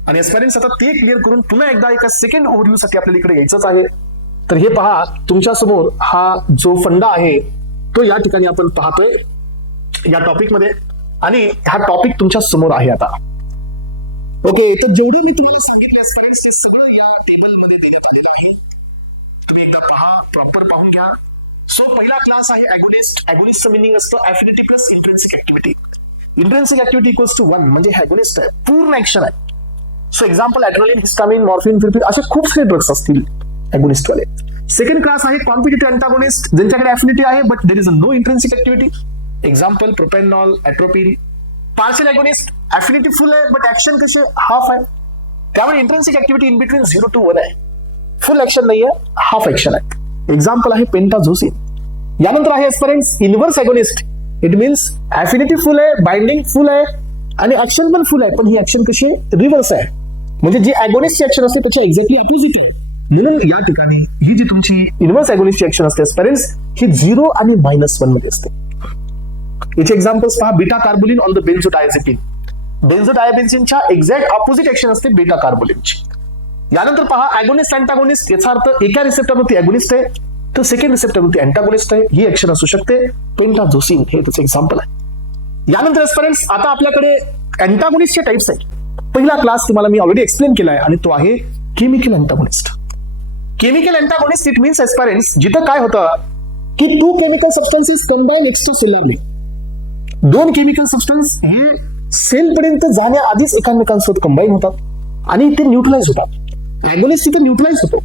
आणि एस्पायरंट्स आता ते क्लिअर करून पुन्हा एकदा एका सेकंड ओव्हरव्ह्यू साठी आपल्याला इकडे यायचंच आहे. तर हे पहा, तुमच्या समोर हा जो फंडा आहे तो या ठिकाणी आपण पाहतोय या टॉपिक मध्ये, आणि हा टॉपिक तुमच्या समोर आहे आता. ओके, तर जेवढे मी तुम्हाला सांगितले एस्पायरंट्स ते सगळं या टेबल मध्ये देण्यात आलेलं आहे. तुम्ही एकदा पहा, प्रॉपर पाहून घ्या. सो पहिला क्लास आहे अगोनिस्ट. अगोनिस्टचं मिनिंग असतं affinity plus intrinsic activity. Intrinsic activity equals to 1, म्हणजे अगोनिस्ट आहे, पूर्ण ऍक्शन आहे. So example adrenaline, histamine, morphine, फिरफिन असे खूप सारे ड्रग्स असतील अगोनिस्ट वाले. सेकंड क्लास आहे कॉम्पिटिटिव्ह अँटागोनिस्ट, ज्यांच्याकडे एफिनिटी आहे but there is no intrinsic activity. Example propanol, atropine. Partial agonist, affinity full आहे बट ऍक्शन कसे हाफ आहे, त्यामुळे intrinsic activity in between 0 to 1 आहे. फुल ऍक्शन नाहीये, हाफ ऍक्शन आहे. एक्झाम्पल आहे पेंटाझोसिन. यानंतर आहे aspirants inverse agonist. It means affinity full आहे, बाइंडिंग फुल आहे आणि ऍक्शन पण फुल आहे, पण ही ऍक्शन कशी रिव्हर्स आहे, म्हणजे जी अगोनिस्टची ऍक्शन असते त्याच्या एक्झॅक्टली अपोजिट आहे. म्हणून या ठिकाणी ही जी तुमची इनव्हर्स अगोनिस्टची ऍक्शन असते एस्परेंट्स, ही 0 आणि -1 मध्ये असते. याचे एक्झाम्पल्स पहा, beta carboline on the benzodiazepine. बेन्झोडायझेपिनच्या एक्झॅक्ट अपोजिट ऍक्शन असते बीटा कार्बोलिनची. यानंतर पहा अगोनिस्ट अँटागोनिस्ट, याचा अर्थ एका रिसेप्टरवरती अगोनिस्ट आहे तर सेकंड रिसेप्टरवरती अँटागोनिस्ट आहे, ही ऍक्शन असू शकते. पेंटाझोसिन हे त्याचं एक्झाम्पल आहे. यानंतर एस्परेंट्स आता आपल्याकडे अँटागोनिस्टचे टाइप्स आहेत. पहिला क्लास तुम्हाला मी ऑलरेडी एक्सप्लेन केला आहे आणि तो आहे chemical antagonist. Chemical antagonist it means aspirants जिथं काय होतं की 2 chemical substances combine extra cellularly. 2 chemical substance हे सेल पर्यंत जाण्याआधीच एकमेकांसोबत कंबाईन होतात आणि ते न्यूट्रलाइज होतात. अँगोनिस्ट तिथे न्यूट्रलाइज होतो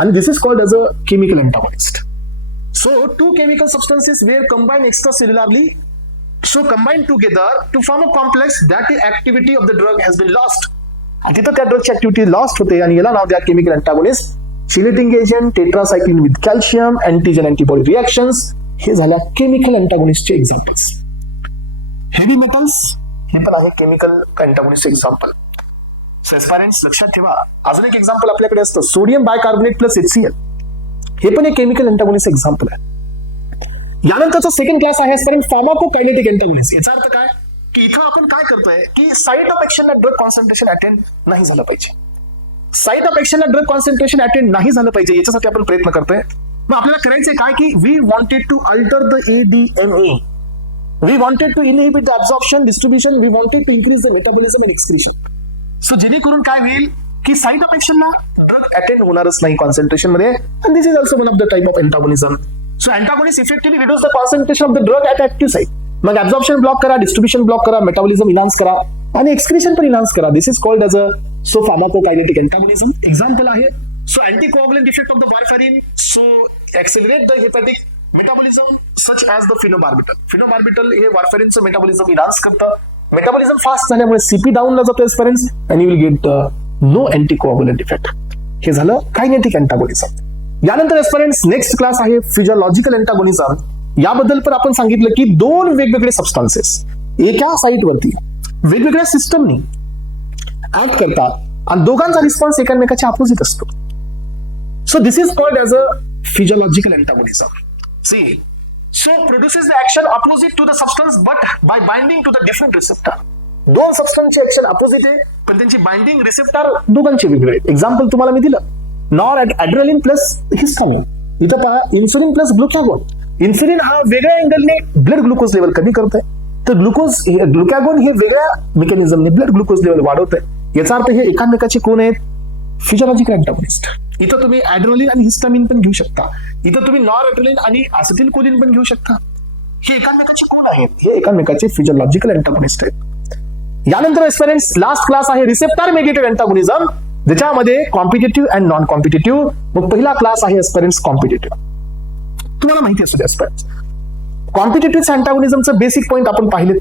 आणि this is called as a chemical antagonist. So 2 chemical substances were combine extra cellularly, so combined together to form a complex that the activity of the drug has been lost. आणि तिथं त्या ड्रगची activity lost होते आणि याला नाव द्या chemical antagonist. Chelating agent, tetracycline with calcium, antigen antibody reactions, हे झाल्या chemical अँटागोनिस्टचे examples. Heavy metals हे पण आहे केमिकल अँटागोनिस्ट एक्झाम्पल. सो एस्पायरंट्स लक्षात ठेवा, अजून एक एक्झाम्पल आपल्याकडे असतं सोडियम बायकार्बोनेट प्लस HCl. हे पण एक केमिकल अँटागोनिस्ट एक्झाम्पल आहे. यानंतरचा सेकंड क्लास आहे एस्परेंट फार्माकोकायनेटिक अँटागोनिस्ट. याचा अर्थ काय की इथं आपण काय करतोय की साईट ऑफ एक्शनला ड्रग कॉन्सन्ट्रेशन अटेंड नाही झालं पाहिजे. साईट ऑफ एक्शनला ड्रग कॉन्सन्ट्रेशन अटेंड नाही झालं पाहिजे याच्यासाठी आपण प्रयत्न करतोय. मग आपल्याला करायचंय काय की we wanted to alter the ADME, we wanted to inhibit the absorption, distribution, we wanted to increase the metabolism and excretion. So जेणेकरून काय होईल की साईट ऑफ एक्शनला ड्रग अटेंड होणारच नाही कॉन्सन्ट्रेशन मध्ये, and this is also one of the type of antagonism. So antagonists effectively reduce the concentration of the drug at active site. मग absorption block करा, डिस्ट्रीब्युशन ब्लॉक करा, metabolism enhance करा आणि excretion पण enhance करा. This is called as a pharmacokinetic antagonism. Example आहे so anticoagulant effect of the warfarin, so accelerate the hepatic metabolism such as the phenobarbital. Phenobarbital हे वॉरफॅरिनचं metabolism enhance करतं. Metabolism fast झाल्यामुळे CP डाऊनला जातो aspirants and you will get no anticoagulant effect. हे झालं kinetic antagonism. यानंतर aspirants next class आहे फिजिओलॉजिकल अँटागोनिझम. याबद्दल पण आपण सांगितलं की 2 वेगवेगळे सबस्टन्सेस एका साईटवरती वेगवेगळ्या सिस्टमनी ऍक्ट करतात आणि दोघांचा रिस्पॉन्स एकमेकाच्या अपोजिट असतो. So this is called as a physiological antagonism. See so produces the action opposite to the substance but by binding to the different receptor. 2 सबस्टन्सचे ऍक्शन अपोजिट आहे पण त्यांची बाइंडिंग रिसेप्टर दोघांचे वेगळे. एक्झाम्पल तुम्हाला मी दिलं नॉर ऍड्रेनालिन प्लस हिस्टामिन. इथं पहा इन्सुलिन प्लस ग्लुकॅगोन. इन्सुलिन हा वेगळ्या अँगलने ब्लड ग्लुकोज लेवल कमी करतोय तर ग्लुकॅगोन हे वेगळ्या मेकॅनिझमने ब्लड ग्लुकोज लेवल वाढवतंय. याचा अर्थ हे एकामेकाचे कोण आहेत फिजिओलॉजिकल अँटागोनिस्ट. इथं तुम्ही ऍड्रेनालिन आणि हिस्टामिन पण घेऊ शकता, इथं तुम्ही नॉर ऍड्रेनालिन आणि असिटिलकोलिन पण घेऊ शकता. हे एकामेकाचे कोण आहेत, हे एकामेकाचे फिजिओलॉजिकल अँटागोनिस्ट आहेत. यानंतर एस्परेंट्स लास्ट क्लास आहे रिसेप्टर मेडिएटेड अँटागोनिझम, ज्याच्यामध्ये कॉम्पिटेटिव्ह अँड नॉन कॉम्पिटेटिव्ह. मग पहिला क्लास आहे एस्परेंट्स कॉम्पिटेटिव्ह. तुम्हाला माहिती असू द्या एस्परेंट्स कॉम्पिटेटिव्ह अँटागोनिझमचं बेसिक पॉईंट आपण पाहिले.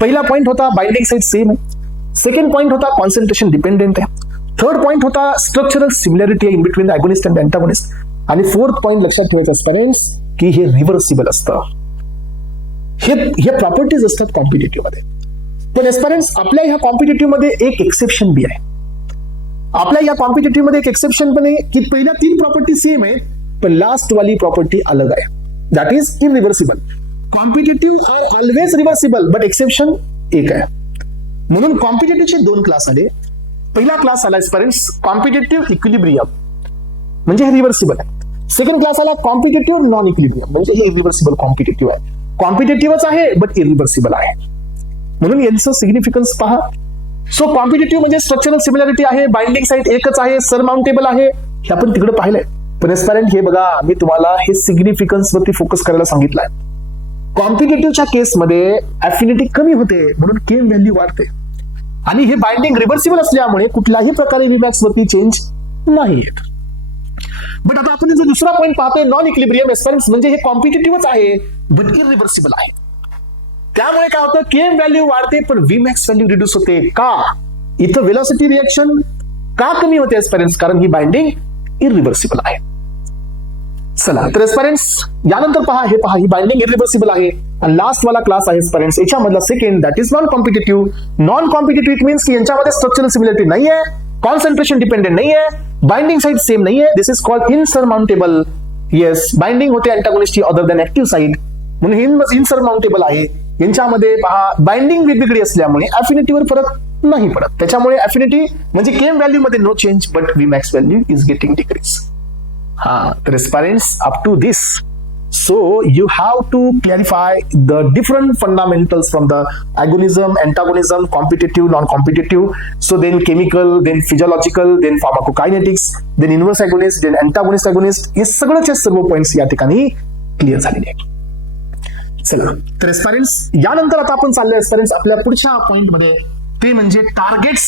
पहिला पॉईंट होता बाइंडिंग साइट सेम आहे, सेकंड पॉईंट होता कॉन्सन्ट्रेशन डिपेंडेंट आहे, थर्ड पॉईंट होता structural similarity in between the agonist and antagonist, आणि फोर्थ पॉइंट लक्षात ठेवायचं एस्पिरंट्स की हे रिव्हर्सिबल असतं. हे प्रॉपर्टीज असतात कॉम्पिटिटिव्ह मध्ये. पण एस्पिरंट्स आपल्या ह्या कॉम्पिटिटिव्ह मध्ये एक एक्सेप्शन बी आहे. आपल्या या कॉम्पिटिटिव्ह मध्ये एक एक्सेप्शन पण आहे की पहिल्या 3 प्रॉपर्टी सेम आहे पण लास्ट वाली प्रॉपर्टी अलग आहे. That is irreversible. Competitive are always reversible but exception एक आहे. म्हणून कॉम्पिटिटिव्हचे 2 क्लास आले. पहिला क्लास आला एस्पिरंट्स कॉम्पिटिटिव्ह इक्विलिब्रियम म्हणजे हे रिव्हर्सिबल आहे. सेकंड क्लास आला कॉम्पिटिटिव्ह नॉन इक्विलिब्रियम म्हणजे हे इरिव्हर्सिबल कॉम्पिटिटिव्ह आहे. कॉम्पिटिटिव्हच आहे बट इरिव्हर्सिबल आहे. म्हणून यांचं सिग्निफिकन्स पहा. सो कॉम्पिटिटिव्ह म्हणजे स्ट्रक्चरल सिमिलॅरिटी आहे, बाइंडिंग साईट एकच आहे, सरमाउंटेबल आहे, हे आपण तिकडे पाहिलंय. पण एस्पिरंट हे बघा मी तुम्हाला हे सिग्निफिकन्स वरती फोकस करायला सांगितलंय. कॉम्पिटिटिव्हच्या केसमध्ये अफिनिटी कमी होते म्हणून केम व्हॅल्यू वाढते आणि हे बाइंडिंग रिव्हर्सिबल असल्यामुळे कुठल्याही प्रकारे रिमॅक्स वरती चेंज नाही येत. बट आता आपण जो दुसरा पॉईंट पाहतोय नॉन इक्विलिब्रियम एस्पिरंट्स म्हणजे हे कॉम्पिटिटिव्हच आहे बट इरिव्हर्सिबल आहे. त्यामुळे काय होतं केम व्हॅल्यू वाढते पण व्हीमॅक्स व्हॅल्यू रिड्यूस होते. का? इथं व्हेलॉसिटी रिएक्शन का कमी होते एस्पिरंट्स? कारण ही बाइंडिंग इरिव्हर्सिबल आहे. चला तर एस्पिरंट्स यानंतर पहा ही बाइंडिंग इरिव्हर्सिबल आहे. आणि लास्ट वाला क्लास आहे एस्पिरंट्स याच्यामधला second that is non competitive. Non competitive means की यांच्यामध्ये स्ट्रक्चरल सिमिलरिटी नाहीये, कॉन्सन्ट्रेशन डिपेंडेंट नाहीये, बाइंडिंग साइड सेम नाहीये. This is called insurmountable. Yes binding होते अँटागोनिस्टची अदर दॅन ऍक्टिव्ह साइड म्हणून हे इनसरमाउंटेबल आहे. यांच्यामध्ये पहा बाइंडिंग वेगवेगळी असल्यामुळे अफिनिटीवर फरक नाही पडत. त्याच्यामुळे अफिनिटी म्हणजे केम व्हॅल्यू मध्ये no change but Vmax value is getting decrease. तर aspirants up to this so you have to clarify the different fundamentals from the agonism, antagonism, competitive, non-competitive. So then chemical, then physiological, then pharmacokinetics, then inverse agonist, then antagonist agonist. हे सगळ्याचे सर्व points या ठिकाणी clear झालेले आहेत. चला तर एस्पिरंट्स यानंतर आता आपण चाललोय एस्पिरंट्स आपल्या पुढच्या पॉइंट मध्ये ते म्हणजे targets.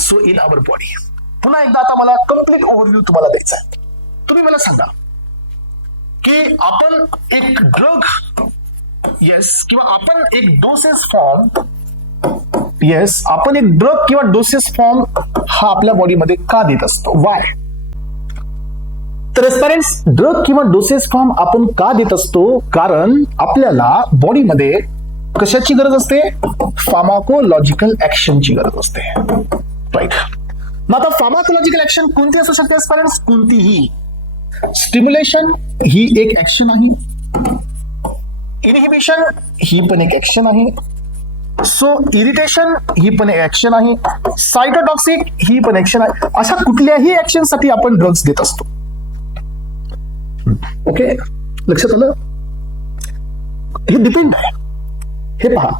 So in our body पुन्हा एकदा आता मला कम्प्लीट ओव्हरव्ह्यू तुम्हाला द्यायचा आहे. तुम्ही मला सांगा की आपण एक ड्रग किंवा आपण एक डोसेस फॉर्म आपण एक ड्रग किंवा डोसेस फॉर्म हा आपल्या बॉडीमध्ये का देत असतो? वाय? तर एस्पिरंट्स ड्रग किंवा डोसेस फॉर्म आपण का देत असतो? कारण आपल्याला बॉडीमध्ये कशाची गरज असते? फार्माकोलॉजिकल ऍक्शनची गरज असते. राईट. मग आता फार्माकोलॉजिकल ऍक्शन कोणती असू शकते एस्पिरंट्स? कोणतीही. स्टिम्युलेशन ही एक ऍक्शन आहे, इनहिबिशन ही पण एक ऍक्शन आहे, सो इरिटेशन ही पण एक ऍक्शन आहे, सायटोटॉक्सिक ही पण ऍक्शन आहे. अशा कुठल्याही ऍक्शन साठी आपण ड्रग्स देत असतो. ओके लक्षात आलं? हे डिपेंड आहे. हे पहा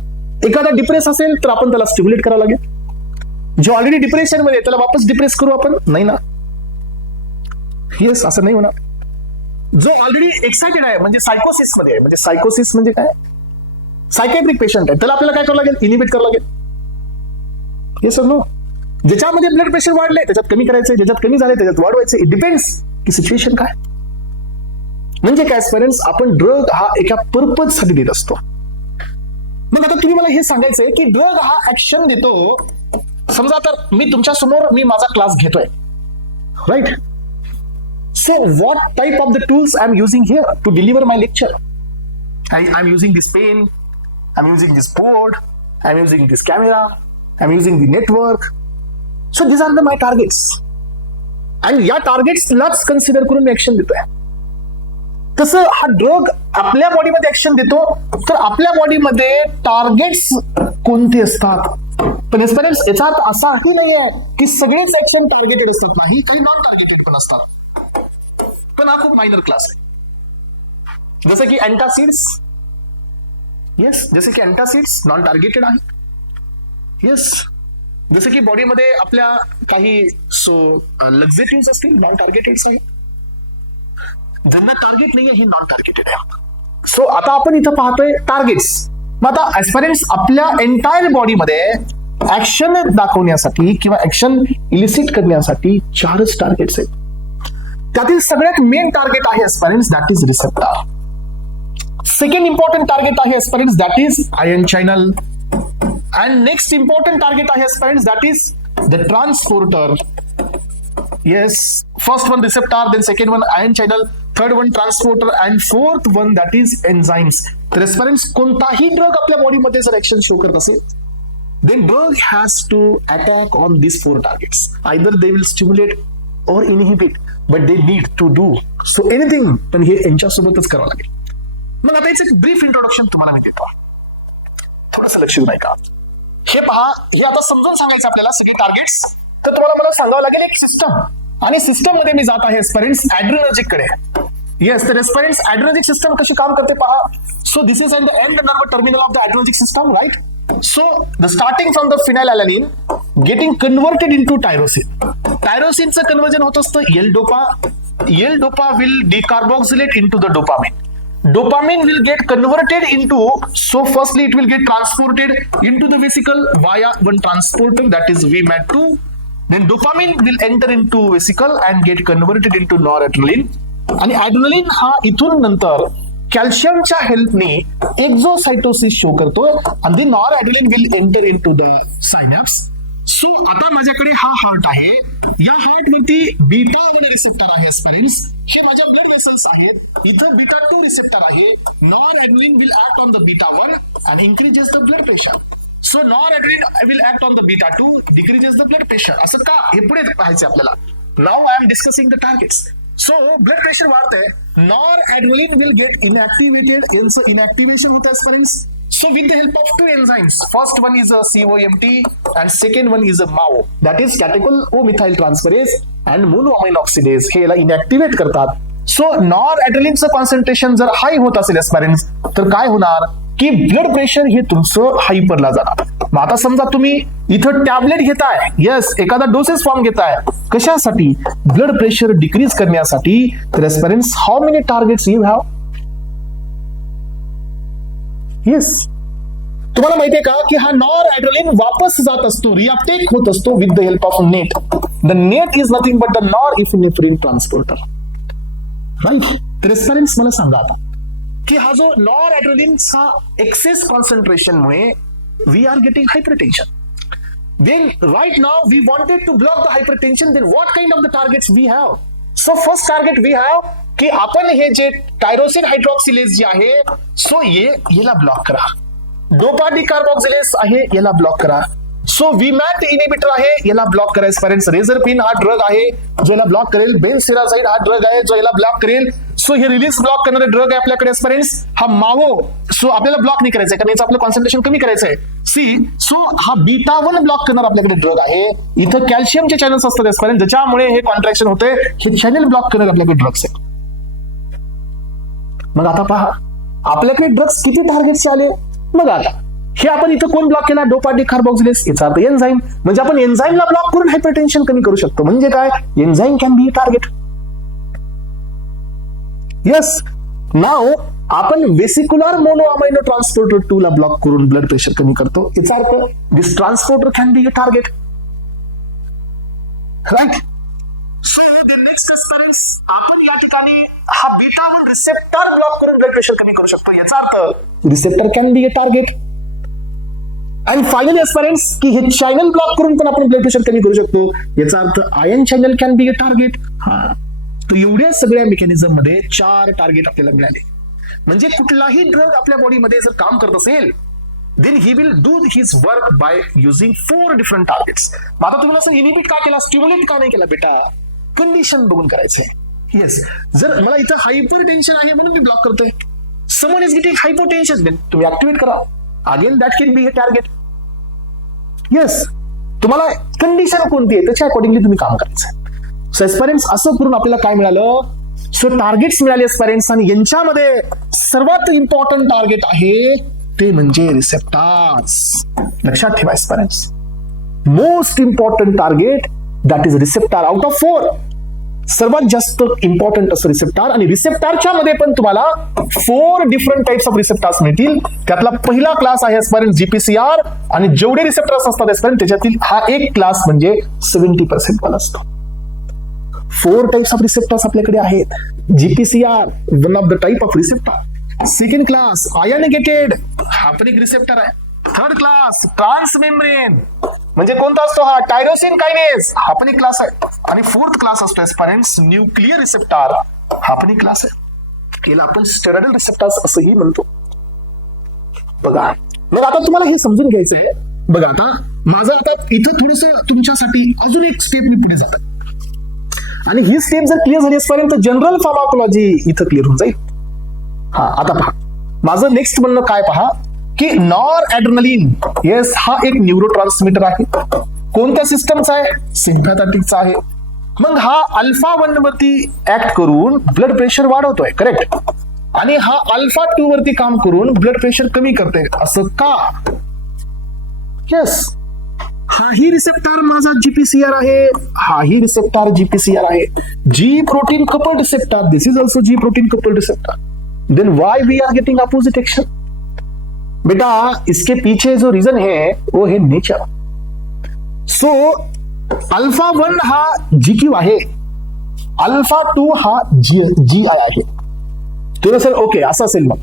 एखादा डिप्रेस असेल तर आपण त्याला स्टिम्युलेट करावं लागेल. जो ऑलरेडी डिप्रेशन मध्ये त्याला वापस डिप्रेस करू आपण? नाही ना. येस असं नाही होणार. जो ऑलरेडी एक्साइटेड आहे म्हणजे सायकोसिस मध्ये आहे, म्हणजे सायकोसिस म्हणजे काय? सायकॅट्रिक पेशंट आहे त्याला आपल्याला काय करावं लागेल? इनिबिट करावं लागेल. Yes no. ज्याच्यामध्ये ब्लड प्रेशर वाढले त्याच्यात कमी करायचे, ज्याच्यात कमी झाले त्याच्यात वाढवायचे. इट डिपेंड्स की सिच्युएशन काय. म्हणजे काय एस्पिरंट्स आपण ड्रग हा एका पर्पज साठी देत असतो. मग आता तुम्ही मला हे सांगायचंय की ड्रग हा ऍक्शन देतो. समजा तर मी तुमच्या समोर माझा क्लास घेतोय. Right. So what type of the tools I'm using here to deliver my lecture? I'm using this pen, I'm using this board, I'm using this camera, I'm using the network. So these are my targets. And या targets लाच consider करून मी action देतोय. तसं हा drug आपल्या बॉडीमध्ये action देतो तर आपल्या बॉडीमध्ये टार्गेट्स कोणते असतात? पण एस्पिरंट्स याचा अर्थ असाही नाहीये की सगळेच ऍक्शन टार्गेटेड असतात. नाही, काही नॉन टार्गेटेड पण असतात. पण हा खूप मायनर क्लास आहे. जसं की अँटासिड्स. येस जसे की अँटासिड्स नॉन टार्गेटेड आहे. येस जसं की बॉडीमध्ये आपल्या काही लक्झेटिव्ह असतील नॉन टार्गेटेड आहे. ज्यांना टार्गेट नाहीये हे नॉन टार्गेटेड आहे. सो आता आपण इथं पाहतोय टार्गेट्स. मग आता एस्पिरंट्स आपल्या एंटायर बॉडीमध्ये ऍक्शन दाखवण्यासाठी किंवा ऍक्शन इलिसिट करण्यासाठी 4च टार्गेट्स आहेत. त्यातील सगळ्यात मेन टार्गेट आहे aspirants that is receptor. Second important target आहे aspirants that is ion channel. And next important target आहे aspirants that is the transporter. Yes, first one receptor, then second one ion channel, third one transporter, and fourth one that is enzymes. तर एस्पिरंट्स कोणताही drug आपल्या बॉडीमध्ये जर action show करत असेल, then drug has to attack on these four targets. Either they will stimulate or inhibit, but they need to do so anything. पण हे यांच्यासोबतच करावं लागेल. मग आता याचं एक ब्रीफ इंट्रोडक्शन तुम्हाला मी देतो, थोडंसं लक्ष देऊ का. हे पहा, हे आता समजून सांगायचं आपल्याला सगळे टार्गेट्स. तर तुम्हाला मला सांगावं लागेल एक सिस्टम, आणि सिस्टम मध्ये मी जात आहे एस्पिरंट्स ऍड्रेनर्जिक कडे. येस, तर एस्पिरंट्स ऍड्रेनर्जिक सिस्टम कशी काम करते पहा. So this is the end nerve terminal of the adrenergic system, right. So the starting from the phenylalanine getting converted into tyrosine. Tyrosine चं कन्वर्जन होत असतं L-dopa. L-dopa will decarboxylate into the dopamine. Dopamine will get converted into, so firstly it will get transported into the vesicle via one transporter, that is VMAT2. Then dopamine will enter into vesicle and get converted into noradrenaline. आणि adrenaline हा इथून नंतर कॅल्शियमच्या हेल्पने एक्झोसाइटोसिस show करतो, आणि the noradrenaline will enter into the synapse. So आता माझ्याकडे हा heart आहे, या हार्ट वरती बीटा 1 रिसेप्टर आहे एस्पिरंट्स. हे माझ्या ब्लड वेसल्स आहेत, इथं बीटा 2 रिसेप्टर आहे. Noradrenaline will act on the beta 1 and increases the blood pressure. So noradrenaline will act on the beta 2, decreases the blood pressure. असं का, हे पुढे पाहायचं आपल्याला. Now I am discussing the targets. So blood pressure वाढतंय, noradrenaline will get inactivated. यांचं inactivation होतं एस्पिरंट्स. So with the help of two enzymes, first one is a COMT and second one is a MAO, that is catechol O-methyl transferase and monoamine oxidase. हे याला inactivate करतात. So noradrenalineचं concentration जर हाय होत असेल aspirants, तर काय होणार की ब्लड प्रेशर हे तुमचं हायपरला जाणार. मग आता समजा तुम्ही इथं टॅबलेट घेताय, यस, एखादा डोसेस फॉर्म घेताय, कशासाठी, ब्लड प्रेशर डिक्रीज करण्यासाठी. तर aspirants, how many targets you have. Yes, तुम्हाला माहितीये का की हा नॉरएड्रेनालिन वापस जात असतो, रिअपटेक होत असतो with the help of NET. The NET is nothing but the norepinephrine transporter, right. तर एस्पिरंट्स मला सांगा आता की हा जो नॉरएड्रेनालिनचा एक्सेस कॉन्सन्ट्रेशन मुळे we are getting hypertension. Then right now we wanted to block the hypertension. Then what kind of the targets we have? So first target we have की आपण हे जे टायरोसिन हायड्रॉक्सिलेज जे आहे, सो याला ब्लॉक करा. Dopa डिकार्बोक्सिलेज आहे, याला ब्लॉक करा. सो VMAT इनिबिटर आहे, याला ब्लॉक करा एस्पिरंट्स. रेझरपिन हा ड्रग आहे जो याला ब्लॉक करेल. बेनसेराझाइड हा ड्रग आहे जो याला ब्लॉक करेल. सो हे रिलीज ब्लॉक करणारे ड्रग आहे आपल्याकडे एस्पिरंट्स. हा मावो, सो आपल्याला ब्लॉक नाही करायचंय कारण याचं आपलं कॉन्सन्ट्रेशन कमी करायचंय. सी, सो हा बीटा 1 ब्लॉक करणार आपल्याकडे ड्रग आहे. इथं कॅल्शियमचे चॅनल्स असतात एस्पिरंट्स, ज्याच्यामुळे हे कॉन्ट्रॅक्शन होते. हे चॅनल ब्लॉक करणार आपल्याकडे ड्रग्स आहे. मग आता पहा आपल्याकडे ड्रग्स किती टार्गेट्स आले. मग आता हे आपण इथं कोण ब्लॉक केला, डोपा डिकार्बोक्सिलेज, याचा अर्थ एन्झाईम. म्हणजे आपण एन्झाईमला ब्लॉक करून हायपरटेन्शन कमी करू शकतो. म्हणजे काय, enzyme can be target. Yes, नाव आपण वेसिक्युलर मोनोअमाइनो ट्रान्सपोर्टर 2 ला ब्लॉक करून ब्लड प्रेशर कमी करतो. याचा अर्थ this transporter can be a target, right. So the next aspirants, आपण या ठिकाणी हा बीटा 1 रिसेप्टर ब्लॉक करून ब्लड प्रेशर कमी करू शकतो. याचा अर्थ receptor can be a target. आणि फायनली एस्पिरंट्स की हे चॅनल ब्लॉक करून पण आपण ब्लड प्रेशर कमी करू शकतो. याचा अर्थ ion channel can be a target. हा, तर एवढ्या सगळ्या मेकॅनिझम मध्ये 4 टार्गेट आपल्याला मिळाले. म्हणजे कुठलाही ड्रग आपल्या बॉडीमध्ये जर काम करत असेल, then he will do his work by using 4 different targets. मग आता तुम्हाला असं इनिबिट का केला, स्टिम्युलेट का नाही केला बेटा, कंडिशन बघून करायचंय. येस, जर मला इथं हायपर टेन्शन आहे म्हणून मी ब्लॉक करतोय. समवन इज गेटिंग हायपोटेन्शन, तुम्ही ऍक्टिव्हेट करा. Again that can be a target. Yes, तुम्हाला कंडिशन कोणती आहे त्याच्या अकॉर्डिंगली तुम्ही काम करायचं. सो एस्पिरंट्स, असं करून आपल्याला काय मिळालं, सो टार्गेट्स मिळाले एस्पिरंट्स. आणि यांच्यामध्ये सर्वात इम्पॉर्टंट टार्गेट आहे ते म्हणजे रिसेप्टर्स. लक्षात ठेवा aspirants, most important target that is receptor. Out of 4 सर्वात जास्त इम्पॉर्टंट असं रिसेप्टर. आणि रिसेप्टरच्या मध्ये पण तुम्हाला 4 डिफरंट टाइप्स ऑफ रिसेप्टर्स मिळतील. त्यातला पहिला क्लास आहे एस्पिरंट GPCR. आणि जेवढे रिसेप्टर्स असतात एस्पिरंट त्याच्यातील हा एक क्लास म्हणजे 70% वाला असतो. 4 टाइप्स ऑफ रिसेप्टर्स आपल्याकडे आहेत. GPCR one of the type of receptor. Second class ion gated, हा पण एक रिसेप्टर आहे. थर्ड क्लास ट्रान्समेम्ब्रेन, म्हणजे कोणता असतो हा? टायरोसिन कायनेज, हा पण एक क्लास आहे. आणि फोर्थ क्लास असतो एस्पायरंट्स न्यूक्लियर रिसेप्टर, हा पण एक क्लास आहे. याला आपण स्टेरॉइडल रिसेप्टर्स असंही म्हणतो. बघा मग आता तुम्हाला हे समजून घ्यायचंय. बघा आता माझं आता इथं थोडस तुमच्यासाठी अजून एक स्टेप मी पुढे जातो आणि ही स्टेप जर क्लिअर झाली असपर्यंत जनरल फार्माकोलॉजी इथं क्लिअर होऊन जाईल. हा आता पहा माझं नेक्स्ट म्हणणं काय पहा की नॉर ॲड्रेनालिन, येस हा एक न्यूरोट्रान्समीटर आहे. कोणत्या सिस्टमचा आहे? सिम्पॅथॅटिकचा आहे. मग हा अल्फा 1 वरती ऍक्ट करून ब्लड प्रेशर वाढवतोय, करेक्ट. आणि हा अल्फा 2 वरती काम करून ब्लड प्रेशर कमी करते, असं का? येस, हाही रिसेप्टर माझा जीपीसीआर आहे, हाही रिसेप्टर जीपीसीआर आहे. G protein coupled receptor, this is also G protein coupled receptor. Then why we are getting opposite action? बेटा इसके पीछे जो रीजन है वो है नेचर. सो अल्फा 1 हा जीक्यू आहे, अल्फा 2 हा जी आय आहे. तर सर ओके असं असेल मग.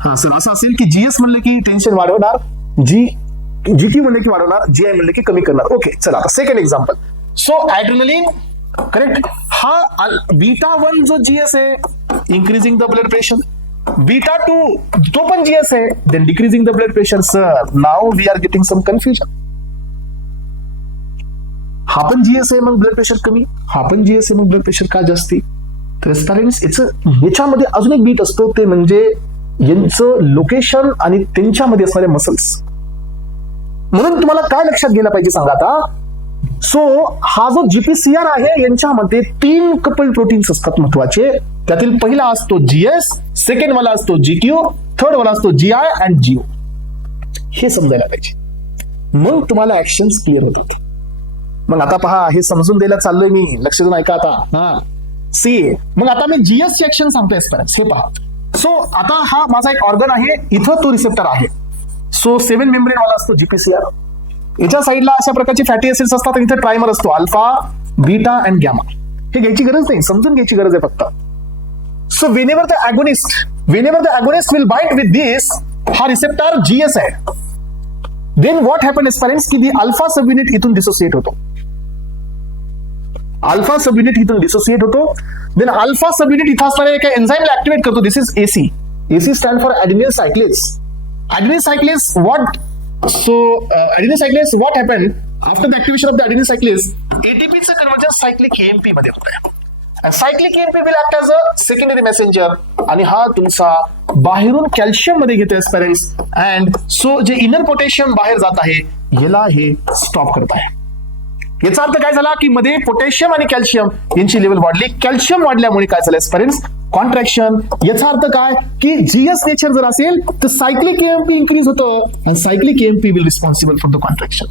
हा सर असं असेल की जीएस म्हणलं की टेन्शन वाढवणार, जीक्यू म्हणलं की वाढवणार, जीआय म्हणलं की कमी करणार. ओके चला आता second example. So adrenaline correct, हा बीटा 1 जो जीएस आहे increasing the blood pressure, beta 2 तो पण जीएस आहे, then decreasing the blood pressure. Sir now we are getting some confusion. हा पण जीएस आहे मग ब्लड प्रेशर कमी, हा पण जीएस आहे मग ब्लड प्रेशर का जास्ती? तर याच्यामध्ये अजून एक बीट असतो, ते म्हणजे यांचं लोकेशन आणि त्यांच्यामध्ये असणारे मसल्स. म्हणून तुम्हाला काय लक्षात घ्यायला पाहिजे सांगा आता. सो हा जो जीपीसीआर आहे यांच्यामध्ये 3 कपल्ड प्रोटीन्स असतात महत्वाचे. त्यातील पहिला असतो जीएस, सेकंड वाला असतो जीक्यू, थर्ड वाला असतो जीआय अँड जीओ. हे समजायला पाहिजे, मग तुम्हाला ऍक्शन्स क्लिअर होतात. मग आता पहा हे समजून द्यायला चाललोय मी, लक्ष देऊन ऐका आता. हा सी, मग आता मी जीएस ची ऍक्शन सांगतोय एस्पेरेंट्स. हे पहा. सो आता हा माझा एक ऑर्गन आहे, इथं तो रिसेप्टर आहे. सो 7 मेम्ब्रेन वाला असतो जीपीसीआर. याच्या साईडला अशा प्रकारचे फॅटी एसिड्स असतात, इथे ट्रायमर असतो अल्फा, बीटा अँड गॅमा. हे घ्यायची गरज नाही, समजून घ्यायची गरज आहे फक्त. So whenever the agonist will bind with this, हा रिसेप्टर जीएस आहे. देन व्हॉट हॅपन एस्पेरेंट्स की दी अल्फा सब युनिट इथून डिसोसिएट होतो. अल्फा सब युनिट इथून डिसोसिएट होतो. देन अल्फा सब युनिट इथं असणारे एका एन्झाइमला ऍक्टिव्हेट करतो. This is AC. AC stand for adenyl cyclase. Adenine cyclase, adenine cyclase, what happened after the activation of the adenine cyclase? ATP चं conversion cyclic AMP मध्ये होतं. And cyclic AMP will act as a secondary messenger. आणि हा तुमचा बाहेरून calcium मध्ये घेतो aspirants. And so जे इनर पोटॅशियम बाहेर जात आहे याला हे स्टॉप करत आहे. याचा अर्थ काय झाला की मध्ये पोटॅशियम आणि कॅल्शियम यांची लेवल वाढली. कॅल्शियम वाढल्यामुळे काय झालं एस्पेरेंट्स? कॉन्ट्रॅक्शन. याचा अर्थ काय की जीएस नेचर जर असेल तर सायक्लिक एएमपी इन्क्रीज होतो आणि cyclic AMP will responsible for the contraction.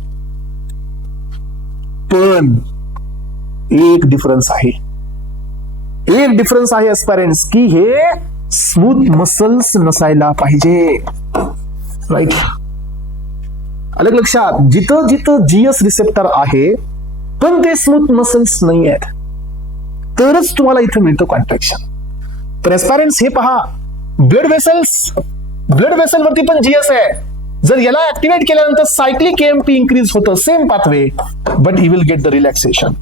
पण एक डिफरन्स आहे एस्पेरेंट्स की हे स्मूथ मसल्स नसायला पाहिजे. राईट, अलग लक्षात. जिथं जिथं जीएस रिसेप्टर आहे पण ते स्मूथ मसल्स नाही आहेत तरच तुम्हाला इथं मिळतं कॉन्ट्रॅक्शन. तर एस्पेरेंट्स हे पहा, ब्लड वेसल वरती पण जीएस आहे. जर याला ऍक्टिव्हेट केल्यानंतर सायक्लिक एएमपी इन्क्रीज होतं, same pathway, but he will get the relaxation.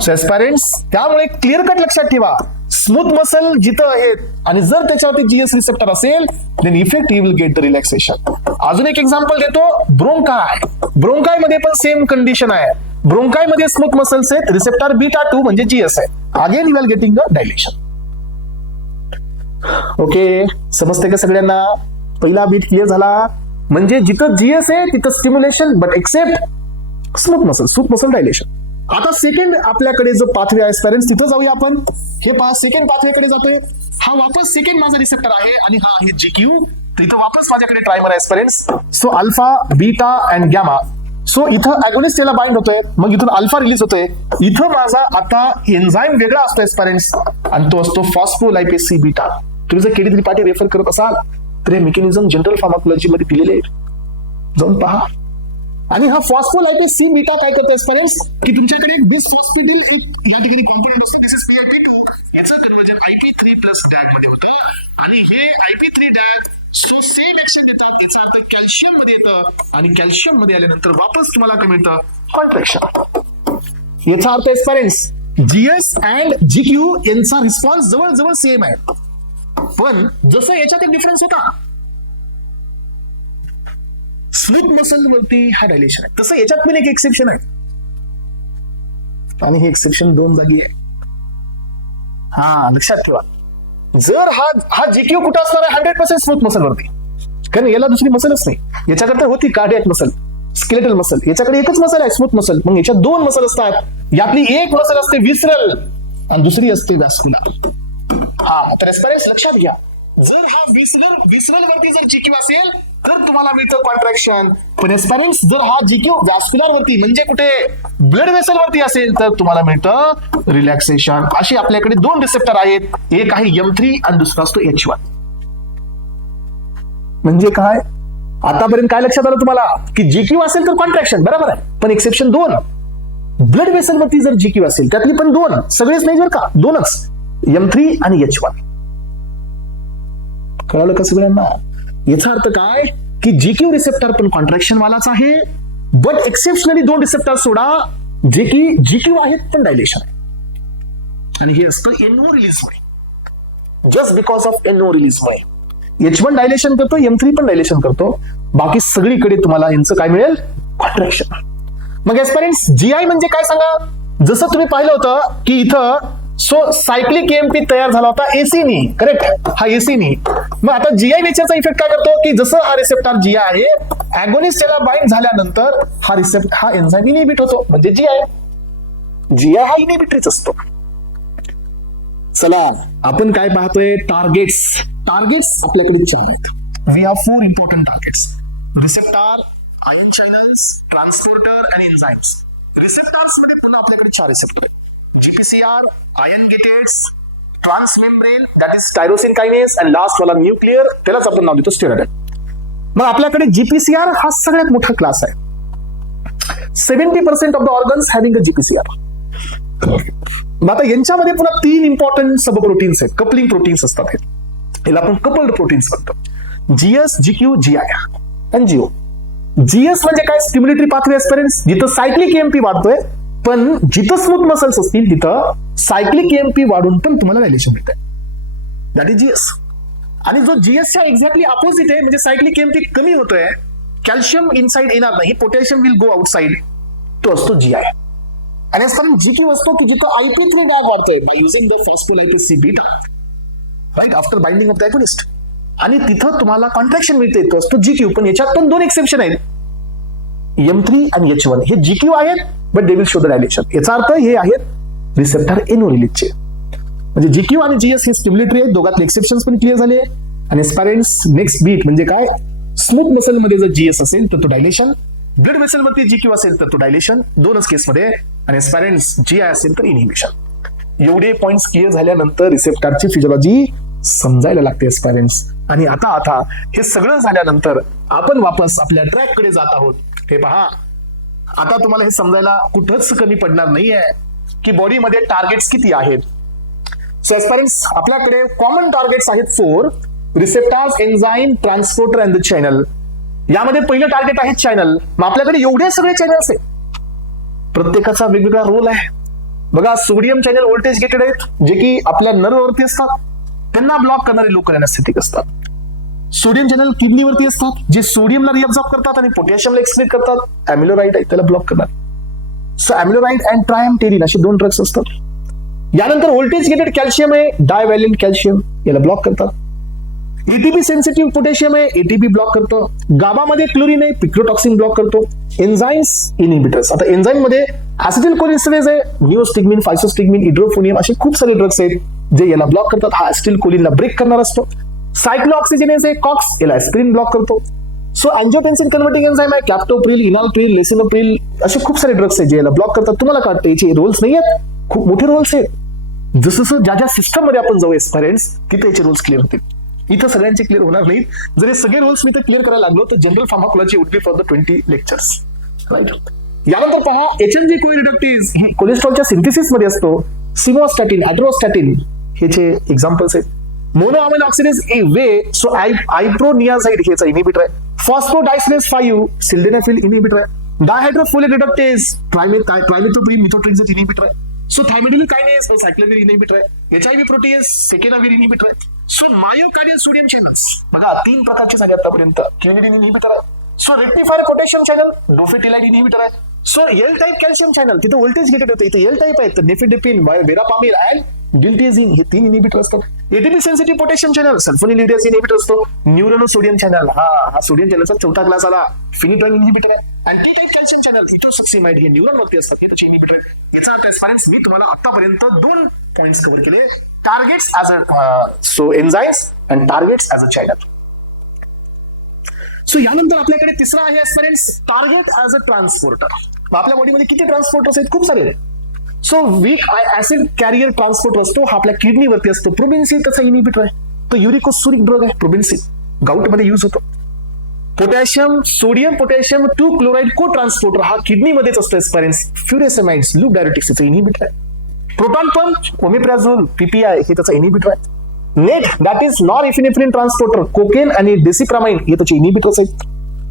So aspirants त्यामुळे क्लिअर कट लक्षात ठेवा, स्मूथ मसल जिथं आहेत आणि जर त्याच्यावरती जीएस रिसेप्टर असेल then effect he will get the relaxation. अजून एक एक्झाम्पल देतो, ब्रोंकाय मध्ये पण सेम कंडिशन आहे. ब्रोंकाय मध्ये स्मूथ मसल्स आहेत, रिसेप्टर बीटा 2 म्हणजे जीएस आहे. Again you are getting the dilation. Okay, समजते का सगळ्यांना? पहिला बीट क्लिअर झाला. म्हणजे जिथं जीएस आहे तिथं stimulation, but except smooth muscle dilation. आता सेकंड आपल्याकडे जो पाथवे आहे पेरेंट्स, तिथं जाऊया आपण. हे पहा, सेकंड पाथवे कडे जातोय. हा वापस सेकंड माझा रिसेप्टर आहे आणि हा आहे जीक्यू. तिथं वापस माझ्याकडे ट्रायमर आहे parents. So alpha, beta and gamma. So इथं अगोनिस्ट याला बाइंड होतोय, मग इथून अल्फा रिलीज होतोय. इथं माझा आता एन्झाइम वेगळा असतोय पेरेंट्स आणि तो असतो फॉस्फोलायपेज सी बीटा. तुम्ही जर केडी त्रिपाठी रेफर करत असाल तर हे मेकॅनिझम जनरल फार्माकोलॉजी मध्ये दिलेले आहेत, जाऊन पहा. आणि हा फॉस्फोलायपेज सी बीटा काय करतो पेरेंट्स की तुमच्याकडे बिसफॉस्फेटिल या ठिकाणी कॉम्पोनंट असतो, दिस इज PIP2. याचं कन्वर्जन IP3 प्लस डॅग मध्ये होतं आणि हे IP3 dog so same action देतात, याचा अर्थ कॅल्शियम मध्ये येतं आणि कॅल्शियम मध्ये आल्यानंतर वापस तुम्हाला काय मिळतं, कॉन्ट्रॅक्शन. याचा अर्थ एस्पेरेंट्स जीएस अँड जीक्यू यांचा रिस्पॉन्स जवळजवळ सेम आहे, पण जसं याच्यात एक डिफरन्स होता स्मूथ मसल वरती हा डायलेशन आहे, तसं याच्यात पण एक एक्सेप्शन आहे आणि हे एक्सेप्शन दोन जागी आहे. हा लक्षात ठेवा, जर हा जीक्यू कुठं असणार आहे 100% स्मूथ मसल वरती, कारण याला दुसरी मसलच नाही. याच्याकडे होती कार्डियक मसल, स्केलेटल मसल, याच्याकडे एकच मसल आहे स्मूथ मसल. मग याच्यात दोन मसल असतात, यातली एक मसल असते विसरल आणि दुसरी असते वॅस्क्युलर. हा तर एस्पेरेंट्स लक्षात घ्या, जर हा विसरल वरती जर जीक्यू असेल तर तुम्हाला मिळतं कॉन्ट्रॅक्शन, पण एस्पेरेंट्स जर हा जीक्यू वॅस्क्युलर वरती म्हणजे कुठे ब्लड वेसल वरती असेल तर तुम्हाला मिळतं रिलॅक्सेशन. अशी आपल्याकडे दोन रिसेप्टर आहेत, एक आहे M3 आणि दुसरा असतो H1. म्हणजे काय, आतापर्यंत काय लक्षात आलं तुम्हाला की जीक्यू असेल तर कॉन्ट्रॅक्शन बरोबर आहे, पण एक्सेप्शन दोन. ब्लड वेसल वरती जर जीक्यू असेल त्यातली पण दोन, सगळेच नाही जर का, दोनच, M3 आणि H1. कळलं का सगळ्यांना? याचा अर्थ काय की जीक्यू रिसेप्टर पण कॉन्ट्रॅक्शन वालाच आहे, बट एक्सेप्शनली दोन रिसेप्टर सोडा जे की जीक्यू आहेत पण डायलेशन आहे, आणि हे असतं एनओ रिलीज मुळे. Just because of NO release मुळे H1 डायलेशन करतो, M3 पण डायलेशन करतो, बाकी सगळीकडे तुम्हाला यांचं काय मिळेल, कॉन्ट्रॅक्शन. मग एस्पेरेंट्स जीआय म्हणजे काय सांगा, जसं तुम्ही पाहिलं होतं की इथं सायक्लिक एएमपी तयार झाला होता एसीनी, करेक्ट, हा एसीनी. मग आता जीआय नेचरचा इफेक्ट काय करतो की जसं हा रिसेप्टर जीआय आहे, अगोनिस्ट याला बाइंड झाल्यानंतर हा एन्झाइम इनिबिट होतो, म्हणजे जीआय हा इनिबिटरीच असतो. चला आपण काय पाहतोय, टार्गेट्स आपल्याकडे 4 आहेत. We have 4 important targets, receptor, ion channels, transporter आणि एन्झाइम्स. रिसेप्टर्स मध्ये पुन्हा आपल्याकडे 4 रिसेप्टर आहेत, GPCR, ion gateates, transmembrane, that is tyrosine kinase, and last वाला न्यूक्लियर, त्यालाच आपण नाव देतो स्टेरॉइड. मग आपल्याकडे GPCR हा सगळ्यात मोठा क्लास आहे. 70% of the organs having a GPCR. आता यांच्यामध्ये पुन्हा 3 इम्पॉर्टंट सब प्रोटीन्स आहेत, कपलिंग प्रोटीन्स असतात. याला आपण कपल्ड प्रोटीन्स म्हणतो, GS, GQ, GI आणि GO. GS म्हणजे काय, स्टिम्युलेटरी पाथवे एस्पेरेंट्स, जिथं सायक्लिक एएमपी वाढतोय, पण जिथं स्मूथ मसल्स असतील तिथं सायक्लिक एएमपी वाढून पण तुम्हाला डायलेशन मिळतंय, दॅट इज जीएस. आणि जो जीएसच्या एक्झॅक्टली अपोजिट आहे, म्हणजे सायक्लिक एएमपी कमी होतोय, कॅल्शियम इनसाइड येणार नाही, पोटॅशियम विल गो आउटसाइड, तो असतो जीआय. आणि जीक्यू असतो की जिथं IP3 डॅग वाढतोय by using the phospholipase C beta, right, after binding of the agonist, आणि तिथं तुम्हाला कॉन्ट्रॅक्शन मिळते, तो असतो जीक्यू. पण याच्यात पण 2 एक्सेप्शन आहेत, M3 आणि H1. हे जीक्यू आहेत but they will show the dilation. याचा अर्थ हे आहेत रिसेप्टर एनओ रिलीजचे, म्हणजे जीक्यू आणि जीएस हे स्टिम्युलेटरी आहेत, दोघातले एक्सेप्शन्स पण क्लिअर झाले. आणि एस्पेरेंट्स नेक्स्ट बीट म्हणजे काय, स्मूथ मसल मध्ये जर जीएस असेल तर तो डायलेशन, ब्लड वेसल मध्ये जीक्यू असेल तर तो डायलेशन, दोनच केसमध्ये. आणि एस्पेरेंट्स जीआय असेल तर इनहिबिशन. एवढे पॉइंट्स क्लिअर झाल्यानंतर रिसेप्टरची फिजिओलॉजी समजायला लागते एस्पेरेंट्स. आणि आता हे सगळं झाल्यानंतर आपण वापस आपल्या ट्रॅक कडे जात आहोत. हे पहा, आता तुम्हाला हे समजायला कुठंच कमी पडणार नाहीये की बॉडीमध्ये टार्गेट्स किती आहेत. सो एस्पेरेंट्स आपल्याकडे कॉमन टार्गेट्स आहेत 4, receptors, enzyme, transporter and the channel. यामध्ये पहिलं टार्गेट आहे चॅनल. मग आपल्याकडे एवढे सगळे चॅनल्स आहेत, प्रत्येकाचा वेगवेगळा रोल आहे. बघा, सोडियम चॅनल व्होल्टेज गेटेड आहेत, जे की आपल्या नर्ववरती असतात, त्यांना ब्लॉक करणारे लोकल एनेस्थेटिक असतात. सोडियम चॅनल किडनीवरती असतात, जे सोडियमला रिअब्सॉर्ब करतात आणि पोटॅशियमला एक्सक्रीट करतात. अॅमिलोराइड आहे, त्याला ब्लॉक करतात. सो अॅमिलोराइड अँड ट्रायमटेरिन असे 2 ड्रग्स असतात. यानंतर व्होल्टेज गेटेड कॅल्शियम आहे, डायव्हॅलेंट कॅल्शियम, याला ब्लॉक करतात. एटीपी सेन्सिटिव्ह पोटॅशियम आहे, एटीपी ब्लॉक करतो. गाबामध्ये क्लोरीन आहे, पिक्रोटॉक्सिन ब्लॉक करतो. Enzymes, inhibitors. आता एन्झाइम मध्ये ऍसिटिल कोलिनस्टरेज आहे, निओस्टिग्मिन, फायसोस्टिग्मिन, इड्रोफोनियम असे खूप सारे ड्रग्स आहेत जे याला ब्लॉक करतात. हा ऍसिटिल कोलिनला ब्रेक करणार असतो. सायक्लोऑक्सिजनेज आहे, कॉक्स, याला एस्पिरिन ब्लॉक करतो. सो अँजिओटेन्सिन कन्व्हर्टिंग एन्झाइम आहे, कॅप्टोप्रिल, इनॉलप्रिल, लेसिनोप्रिल असे खूप सारे ड्रग्स आहेत जे याला ब्लॉक करतात. तुम्हाला काय वाटतं, याचे रोल्स नाही आहेत? खूप मोठे रोल्स आहेत. जसं ज्या सिस्टम मध्ये आपण जाऊ एस्पेरेंट्स, तिथे याचे रोल्स क्लिअर होतील. इथं सगळ्यांचे क्लिअर होणार नाहीत. जर हे सगळे रोल्स मी तर क्लिअर करायला लागलो तर general pharmacology would be for the 20 lectures, right. यानंतर पहा, HMG कोरिडक्टेज कोलेस्ट्रॉलच्या सिंथेसिस मध्ये असतो. सिमोस्टॅटिन, ॲड्रोस्टॅटिन ह्याचे एक्झाम्पल्स आहेत. मोनोअमाइन ऑक्सिडेज वे, सो आयप्रोनियाझाइड हे इनिबिटर आहे. फॉस्फोडायस्टरेस 5 सिल्डेनाफिल इनिबिटर आहे. Dihydrofolate reductase trimethoprim methotrexate inhibitor आहे. So thymidylic kinase acyclovir inhibitor आहे. एचआयव्ही प्रोटीएज सेकेनाव्हिर इनिबिटर आहे. सो मायोकार्डियल सोडियम चॅनल्स बघा 3 प्रकारचे झाले आतापर्यंत. क्लिनिडिन इनिबिटर आहे. So rectifier potassium channel dofetilide inhibitor आहे. So L type calcium channel तिथे व्होल्टेज गेटेड होते, इथे एल टाइप आहे तर नेफिडेपिन, वेरापामिर अँड गिल्टेझिन हे 3 इनिबिटर असतात. ATP sensitive potassium channel sulfonylureas inhibitor असतो. न्यूरोनो सोडियम चॅनल हा सोडियम चॅनलचा चौथा क्लास आला. फिनिट्रॉल इनिबिटर आहे. आणि T type calcium channel ethosuximide हे न्यूरॉन वरती असतात, हे त्याचे इनिबिटर आहे. याचा ट्रान्सपरन्स मी तुम्हाला आतापर्यंत 2 पॉइंट्स कव्हर केले. Targets as a enzymes and targets as a channel. So यानंतर आपल्याकडे तिसरा आहे aspirants target as a transporter. आपल्या बॉडीमध्ये किती ट्रान्सपोर्टर्स आहेत? खूप सारे. So weak acid carrier transporter असतो हा आपल्या किडनीवरती असतो. प्रोबेन्सिन त्याचा इनिबिटर आहे. तो युरिकोसुरिक ड्रग आहे प्रोबेन्सिन, गाऊट मध्ये युज होतो. पोटॅशियम सोडियम पोटॅशियम 2 क्लोराइड को ट्रान्सपोर्टर हा किडनीमध्येच असतो एस्पिरंट्स. फ्युरेसेमाइड्स लूप डायरेटिक्स त्याचा इनिबिटर आहे. प्रोटॉन पंप ओमेप्राझोल पीपीआय हे त्याचा इनिबिटर आहे. Net that is non epinephrine transporter cocaine आणि डेसिप्रामाइन हे त्याचे इनिबिटर्स आहेत.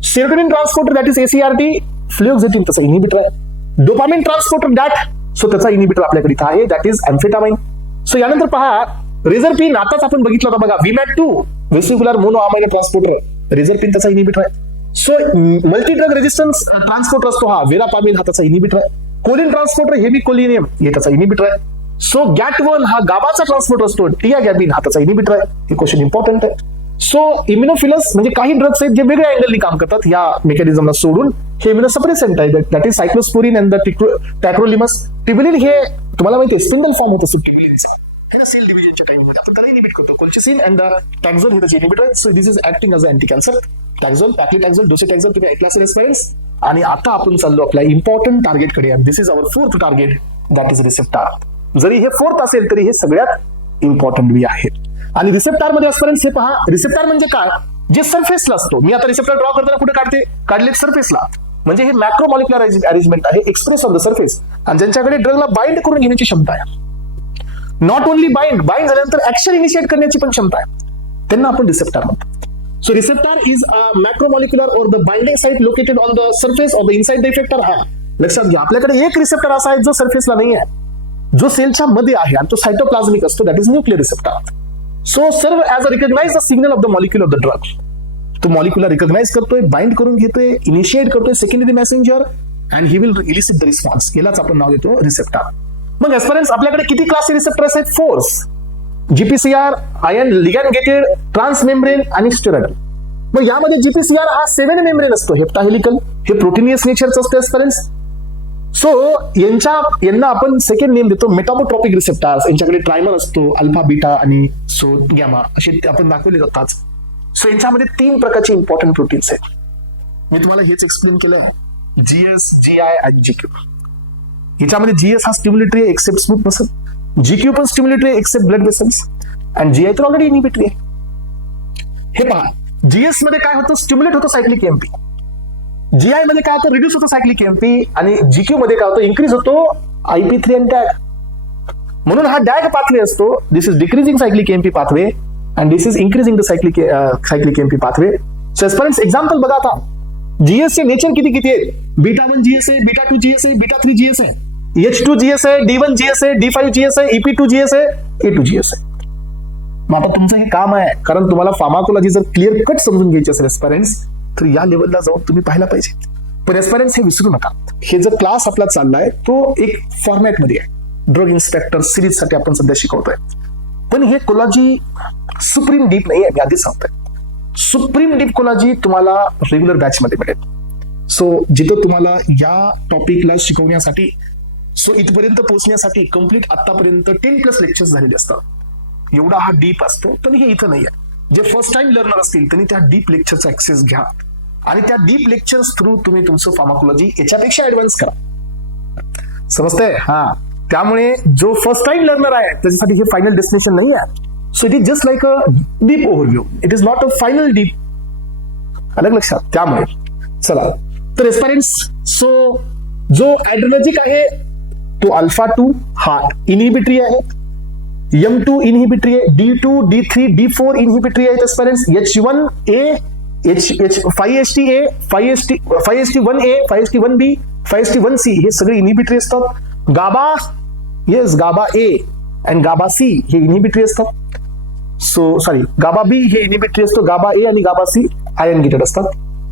सेरोटोनिन ट्रान्सपोर्टर दॅट इज एसीआरटी फ्लुओक्झेटिन त्याचा इनिबिटर आहे. डोपामिन ट्रान्सपोर्टर दॅट सो त्याचा इनिबिटर आपल्याकडे इथं आहे दॅट इज एम्फेटामाइन. सो यानंतर पहा रेझरपिन आताच आपण बघितलं होतं बघा विमॅट 2 वेसिक्युलर मोनोअमाइन ट्रान्सपोर्टर रेझरपिन त्याचा इनिबिटर आहे. So multi drug resistance transporter असतो हा वेरापामिन हा त्याचा इनिबिटर आहे. कोलिन ट्रान्सपोर्टर हेमिकोलिनियम हे त्याचा इनिबिटर आहे. सो गॅट1 हा गाबाचा ट्रान्सपोर्टर असतो टियागॅबिन हा त्याचा इनिबिटर आहे. हे क्वेश्चन इम्पॉर्टंट आहे. सो इम्युनोफिलस म्हणजे काही ड्रग्स आहेत जे वेगळ्या अँगलनी काम करतात या मेकॅनिझमला सोडून हे इम्युनोसप्रेसेंट आहे that is cyclosporine and the टॅक्रोलिमस. टिबिलिन हे तुम्हाला माहिती आहे स्पिंडल फॉर्म होत असतो टिबिलिनचा, हे सेल डिव्हिजनच्या टाइममध्ये आपण त्याला इनिबिट करतो. कोल्चिसिन अँड टॅक्झोल हे त्याचे इनिबिटर आहेत. So this is acting as a anti cancer. Taxol paclitaxel docetaxel तुम्ही ऐकलं असेल एस्पिरंट्स. आणि आता आपण चाललो आपल्या इम्पॉर्टंट टार्गेटकडे. This is our 4th target that is receptor. जरी हे 4th असेल तरी हे सगळ्यात इम्पॉर्टंट बी आहे. आणि रिसेप्टार मध्ये एस्पिरंट्स हे पहा रिसेप्टार म्हणजे काय, जे सरफेसला असतो. मी आता रिसेप्टर ड्रॉ करताना कुठे काढले सरफेसला, म्हणजे हे मॅक्रो मॉलिक्युलर अरेंजमेंट आहे एक्सप्रेस ऑन द सरफेस आणि ज्यांच्याकडे ड्रगला बाइंड करून घेण्याची क्षमता आहे. नॉट ओनली बाइंड झाल्यानंतर ऍक्शन इनिशिएट करण्याची पण क्षमता आहे, त्यांना आपण रिसेप्टार म्हणतो. सो रिसेप्टार इज अ मॅक्रोमॉलिक्युलर और the binding site located on the surface of the inside the effector. हा लक्षात घ्या, आपल्याकडे एक रिसेप्टर असा आहे जो सरफेसला नाही आहे, जो सेलच्या मध्ये आहे आणि तो सायटोप्लाझमिक असतो that is nuclear receptor. So serve as a recognize the signal of the molecule of the drug. तो मॉलिक्युलर रिकॉग्नाइज करतोय, बाइंड करून घेतोय, इनिशिएट करतोय secondary messenger and he will elicit the response. यालाच आपण नाव देतो रिसेप्टर. मग एस्पिरंट्स आपल्याकडे किती क्लासचे रिसेप्टर्स आहेत? 4. GPCR, ion ligand gated, transmembrane आणि स्टेरॉइडल. मग यामध्ये जीपीसीआर हा 7 मेम्ब्रेन असतो हेप्टाहेलिकल, हे प्रोटीनियस नेचरचं असतं एस्पिरंट्स. सो यांना आपण सेकंड नेम देतो मेटाबोट्रॉपिक रिसेप्टर्स. यांच्याकडे ट्रायमर असतो, अल्फा बीटा आणि सो गॅमा असे आपण दाखवले जातात. सो यांच्यामध्ये 3 प्रकारचे इम्पॉर्टंट प्रोटीन्स आहेत. मी तुम्हाला हेच एक्सप्लेन केलं, जीएस, जीआय आणि जीक्यू. याच्यामध्ये जीएस हा स्टिम्युलेटरी आहे एक्सेप्ट स्मूथ मसल, जीक्यू पण स्टिम्युलेटरी आहे एक्सेप्ट ब्लड वेसल्स आणि जीआय तर ऑलरेडी इनिबिटरी आहे. हे पहा, जीएस मध्ये काय होतं, स्टिम्युलेट होतं सायक्लिक एमपी. जीआय मध्ये काय होतं, रिड्यूस होतो सायक्लिक एमपी. आणि जीक्यू मध्ये काय होतं, इन्क्रीज होतो IP3 आणि डॅग. म्हणून हा डॅग पाथवे असतो. This is decreasing cyclic MP pathway and this is increasing the cyclic MP pathway. So aspirants example बघा आता, जीएस चे नेचर किती आहेत. बीटा1 जीएस आहे, बीटा2 जीएस आहे, बीटा3 जीएस आहे, H2 जीएस आहे, D1 जीएस आहे, D5 जीएस आहे, EP2 जीएस आहे, A2 जीएस आहे. मग आता तुमचं हे काम आहे, कारण तुम्हाला फार्माकोलॉजी जर क्लिअर कट समजून घ्यायची असेल एस्पिरंट्स तर या लेवलला जाऊन तुम्ही पाहायला पाहिजे. पण एस्पिरंट्स हे विसरू नका, हे जर क्लास आपला चाललाय तो एक फॉर्मॅट मध्ये आहे. ड्रग इन्स्पेक्टर सिरीज साठी आपण सध्या शिकवतोय, पण हे कोलॉजी सुप्रीम डीप नाही आहे. मी आधीच सांगतोय, सुप्रीम डीप कोलॉजी तुम्हाला रेग्युलर बॅच मध्ये मिळेल. सो जिथं तुम्हाला या टॉपिकला शिकवण्यासाठी सो इथपर्यंत पोहोचण्यासाठी कम्प्लीट आतापर्यंत 10+ लेक्चर्स झालेले असतात. एवढा हा डीप असतो, पण हे इथं नाही आहे. जे फर्स्ट टाइम लर्नर असतील त्यांनी त्या डीप लेक्चरचा ऍक्सेस घ्या आणि त्या डीप लेक्चर्स थ्रू तुम्ही तुमचं फार्माकोलॉजी याच्यापेक्षा ऍडव्हान्स करा. समजतंय? हा, त्यामुळे जो फर्स्ट टाइम लर्नर आहे त्याच्यासाठी हे फायनल डेस्टिनेशन नाही आहे. So it is just like a deep overview, it is not a final deep. अलग लक्षात. त्यामुळे चला तर एस्पिरंट्स, सो जो ऍड्रेनर्जिक आहे तो अल्फा 2 हा इनिबिटरी आहे. M2 इनहिबिटरी आहे, D2, D3, D4 इनहिबिटरी आहेत एस्पिरंट्स, H1A, H5HTA, 5HT1A, 5HT1B, 5HT1C हे सगळे इनहिबिटरी असतात. गाबा A अँड गाबा C हे इनहिबिटरी असतात. गाबा B हे इनहिबिटरी असतो. गाबा A आणि गाबा C आयन गेटेड असतात.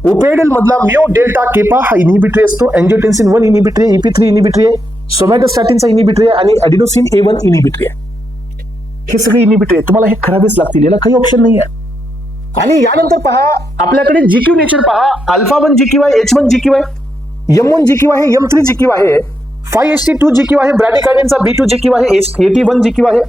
ओपेडल मधला म्यो डेल्टा केपा हा इनहिबिटरी असतो. एंजियोटेन्सिन 1 इनहिबिटरी आहे, EP3 इनहिबिटरी आहे, सोमॅटोस्टॅटिनचा इनहिबिटरी आहे आणि ॲडिनोसिन A1 इनहिबिटरी आहे. हे सगळे इनहिबिटरी आहे, तुम्हाला हे करावेच लागतील, याला काही ऑप्शन नाही आहे. आणि यानंतर पहा आपल्याकडे जीक्यू नेचर पहा. अल्फा 1 जीक्यू आहे, H1 जीक्यू आहे, M1 जीक्यू आहे, M3 जीक्यू आहे, 5HT2 जीक्यू आहे, ब्रॅडिकार्डिनचा B2 जीक्यू आहे, AT1 जीक्यू आहे,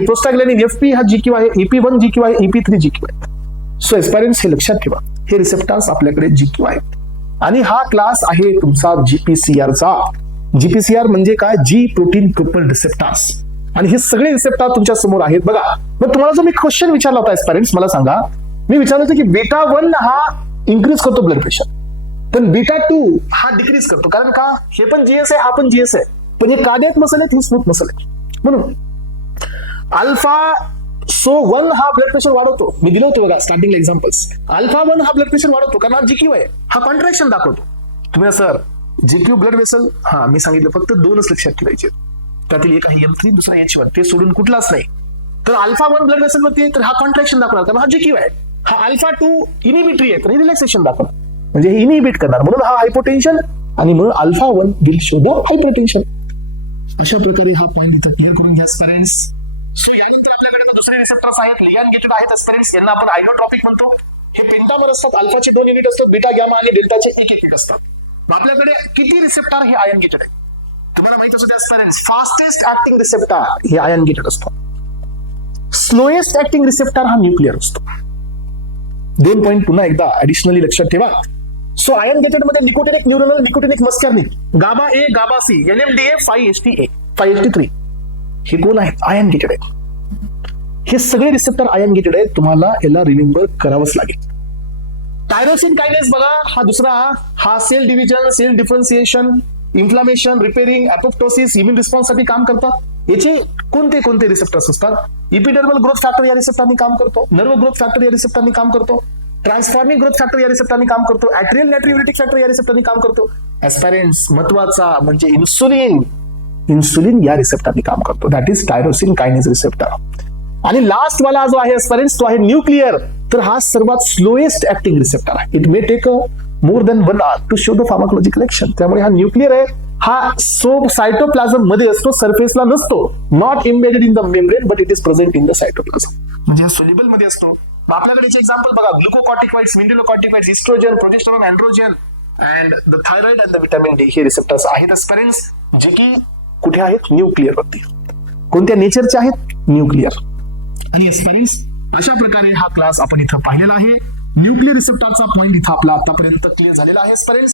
प्रोस्टाग्लॅंडिन FP हा जीक्यू आहे, EP1 जीक्यू आहे, EP3 जीक्यू आहे. सो एस्पायरन्स हे लक्षात ठेवा, हे रिसेप्टर्स आपल्याकडे जीक्यू आहेत. आणि हा क्लास आहे तुमचा GPCRचा. GPCR म्हणजे काय? G protein proper receptors. आणि हे सगळे रिसेप्टर तुमच्या समोर आहेत बघा. मग तुम्हाला जो मी क्वेश्चन विचारला होता एस्पायरन्स, मला सांगा, मी विचारलं होतं की बीटा 1 हा इन्क्रीज करतो ब्लड प्रेशर, पण बीटा 2 हा डिक्रीज करतो. कारण का? हे पण GS आहे, हा पण GS आहे, पण हे कार्डियक मसल आहेत, हे स्मूथ मसल आहे. म्हणून अल्फा 1 हा ब्लड प्रेशर वाढवतो. मी दिलं होतं बघा स्टार्टिंगला एक्झाम्पल्स. अल्फा 1 हा ब्लड प्रेशर वाढवतो कारण हा जीक्यू आहे, हा कॉन्ट्रॅक्शन दाखवतो. तुम्ही सर जीक्यू ब्लड वेसल, हा मी सांगितलं फक्त 2च लक्षात ठेवायचे, त्यातील एक आहे M3, दुसरा H1, ते सोडून कुठलाच नाही. तर अल्फा 1 ब्लड वेसल मध्ये तर हा कॉन्ट्रॅक्शन दाखवणार कारण हा जीक्यू आहे. हा अल्फा 2 इनहिबिटरी आहे तर हे रिलॅक्सेशन दाखवणार, म्हणजे हे इनहिबिट करणार, म्हणून हा हायपोटेन्शन आणि म्हणून alpha 1 will show the hypotension. अशा प्रकारे हा पॉइंट इथं क्लिअर करून घ्या स्टुडंट्स. सो यानंतर आपल्याकडे दुसरे रिसेप्टर्स आहेत, लिगॅन गेटेड आहेत स्टुडंट्स. यांना आपण आयडोट्रॉपिक म्हणतो. हे पेंटामर असतात, अल्फाचे 2 युनिट असतात, बीटा गॅमा आणि डेल्टाचे 1 युनिट असतात. आपल्याकडे किती रिसेप्टर हे आयन गेटेड आहे तुम्हाला माहित असू द्या स्टुडंट्स. फास्टेस्ट ऍक्टिंग रिसेप्टर हे आयन गेटेड असतो. स्लोएस्ट ऍक्टिंग रिसेप्टर हा न्यूक्लियर असतो. 2 पॉइंट पुन्हा एकदा ऍडिशनली लक्षात ठेवा. सो आयन गेटेड मध्ये nicotinic neuronal, nicotinic muscarinic, GABA A, GABA C, NMDA, 5HTA, 5HT3 हे कोण आहेत? आयन गेटेड आहेत. हे सगळे रिसेप्टर आयन गेटेड आहेत, तुम्हाला याला रिमेंबर करावंच लागेल. टायरोसिन कायनेस बघा, हा दुसरा, हा cell division, cell differentiation, inflammation, repairing, apoptosis, immune response साठी काम करतात. याचे कोणते कोणते रिसेप्टर्स असतात? इपिडर्मल ग्रोथ फॅक्टर या रिसेप्टरनी काम करतो, नर्व ग्रोथ फॅक्टर या रिसेप्टरनी काम करतो, ट्रान्सफॉर्मिंग ग्रोथ फॅक्टर या रिसेप्टरनी काम करतो, ऍट्रियल नायट्रियोलिटिक फॅक्टर या रिसेप्टरनी काम करतो. एस्पायरेंट्स महत्वाचा म्हणजे इन्सुलिन या रिसेप्टरनी काम करतो. That is tyrosine kinase receptor. आणि लास्ट वाला जो आहे एस्पायरेंट्स तो आहे न्यूक्लियर. तर हा सर्वात स्लोएस्ट ऍक्टिंग रिसेप्टर आहे. It may take more than 1 hour to show the pharmacological action. त्यामुळे हा न्यूक्लियर आहे. हा सायटोप्लाझम मध्ये असतो, सरफेसला नसतो. Not embedded in the membrane but it is present in the cytoplasm, म्हणजे सोल्युबल मध्ये असतो. आपल्याकडे एक्झाम्पल बघा, glucocorticoids, mineralocorticoids, oestrogen, progesterone, androgen and the thyroid and the vitamin D हे रिसेप्टर्स आहेत एस्पिरेंट्स, जे की कुठे आहेत? न्यूक्लियर वरती. कोणत्या नेचरचे आहेत? न्यूक्लियर. आणि एस्पिरेंट्स अशा प्रकारे हा क्लास आपण इथं पाहिलेला आहे. न्यूक्लियर रिसेप्टरचा पॉइंट इथं आपला आतापर्यंत क्लिअर झालेला आहे एस्पिरेंट्स.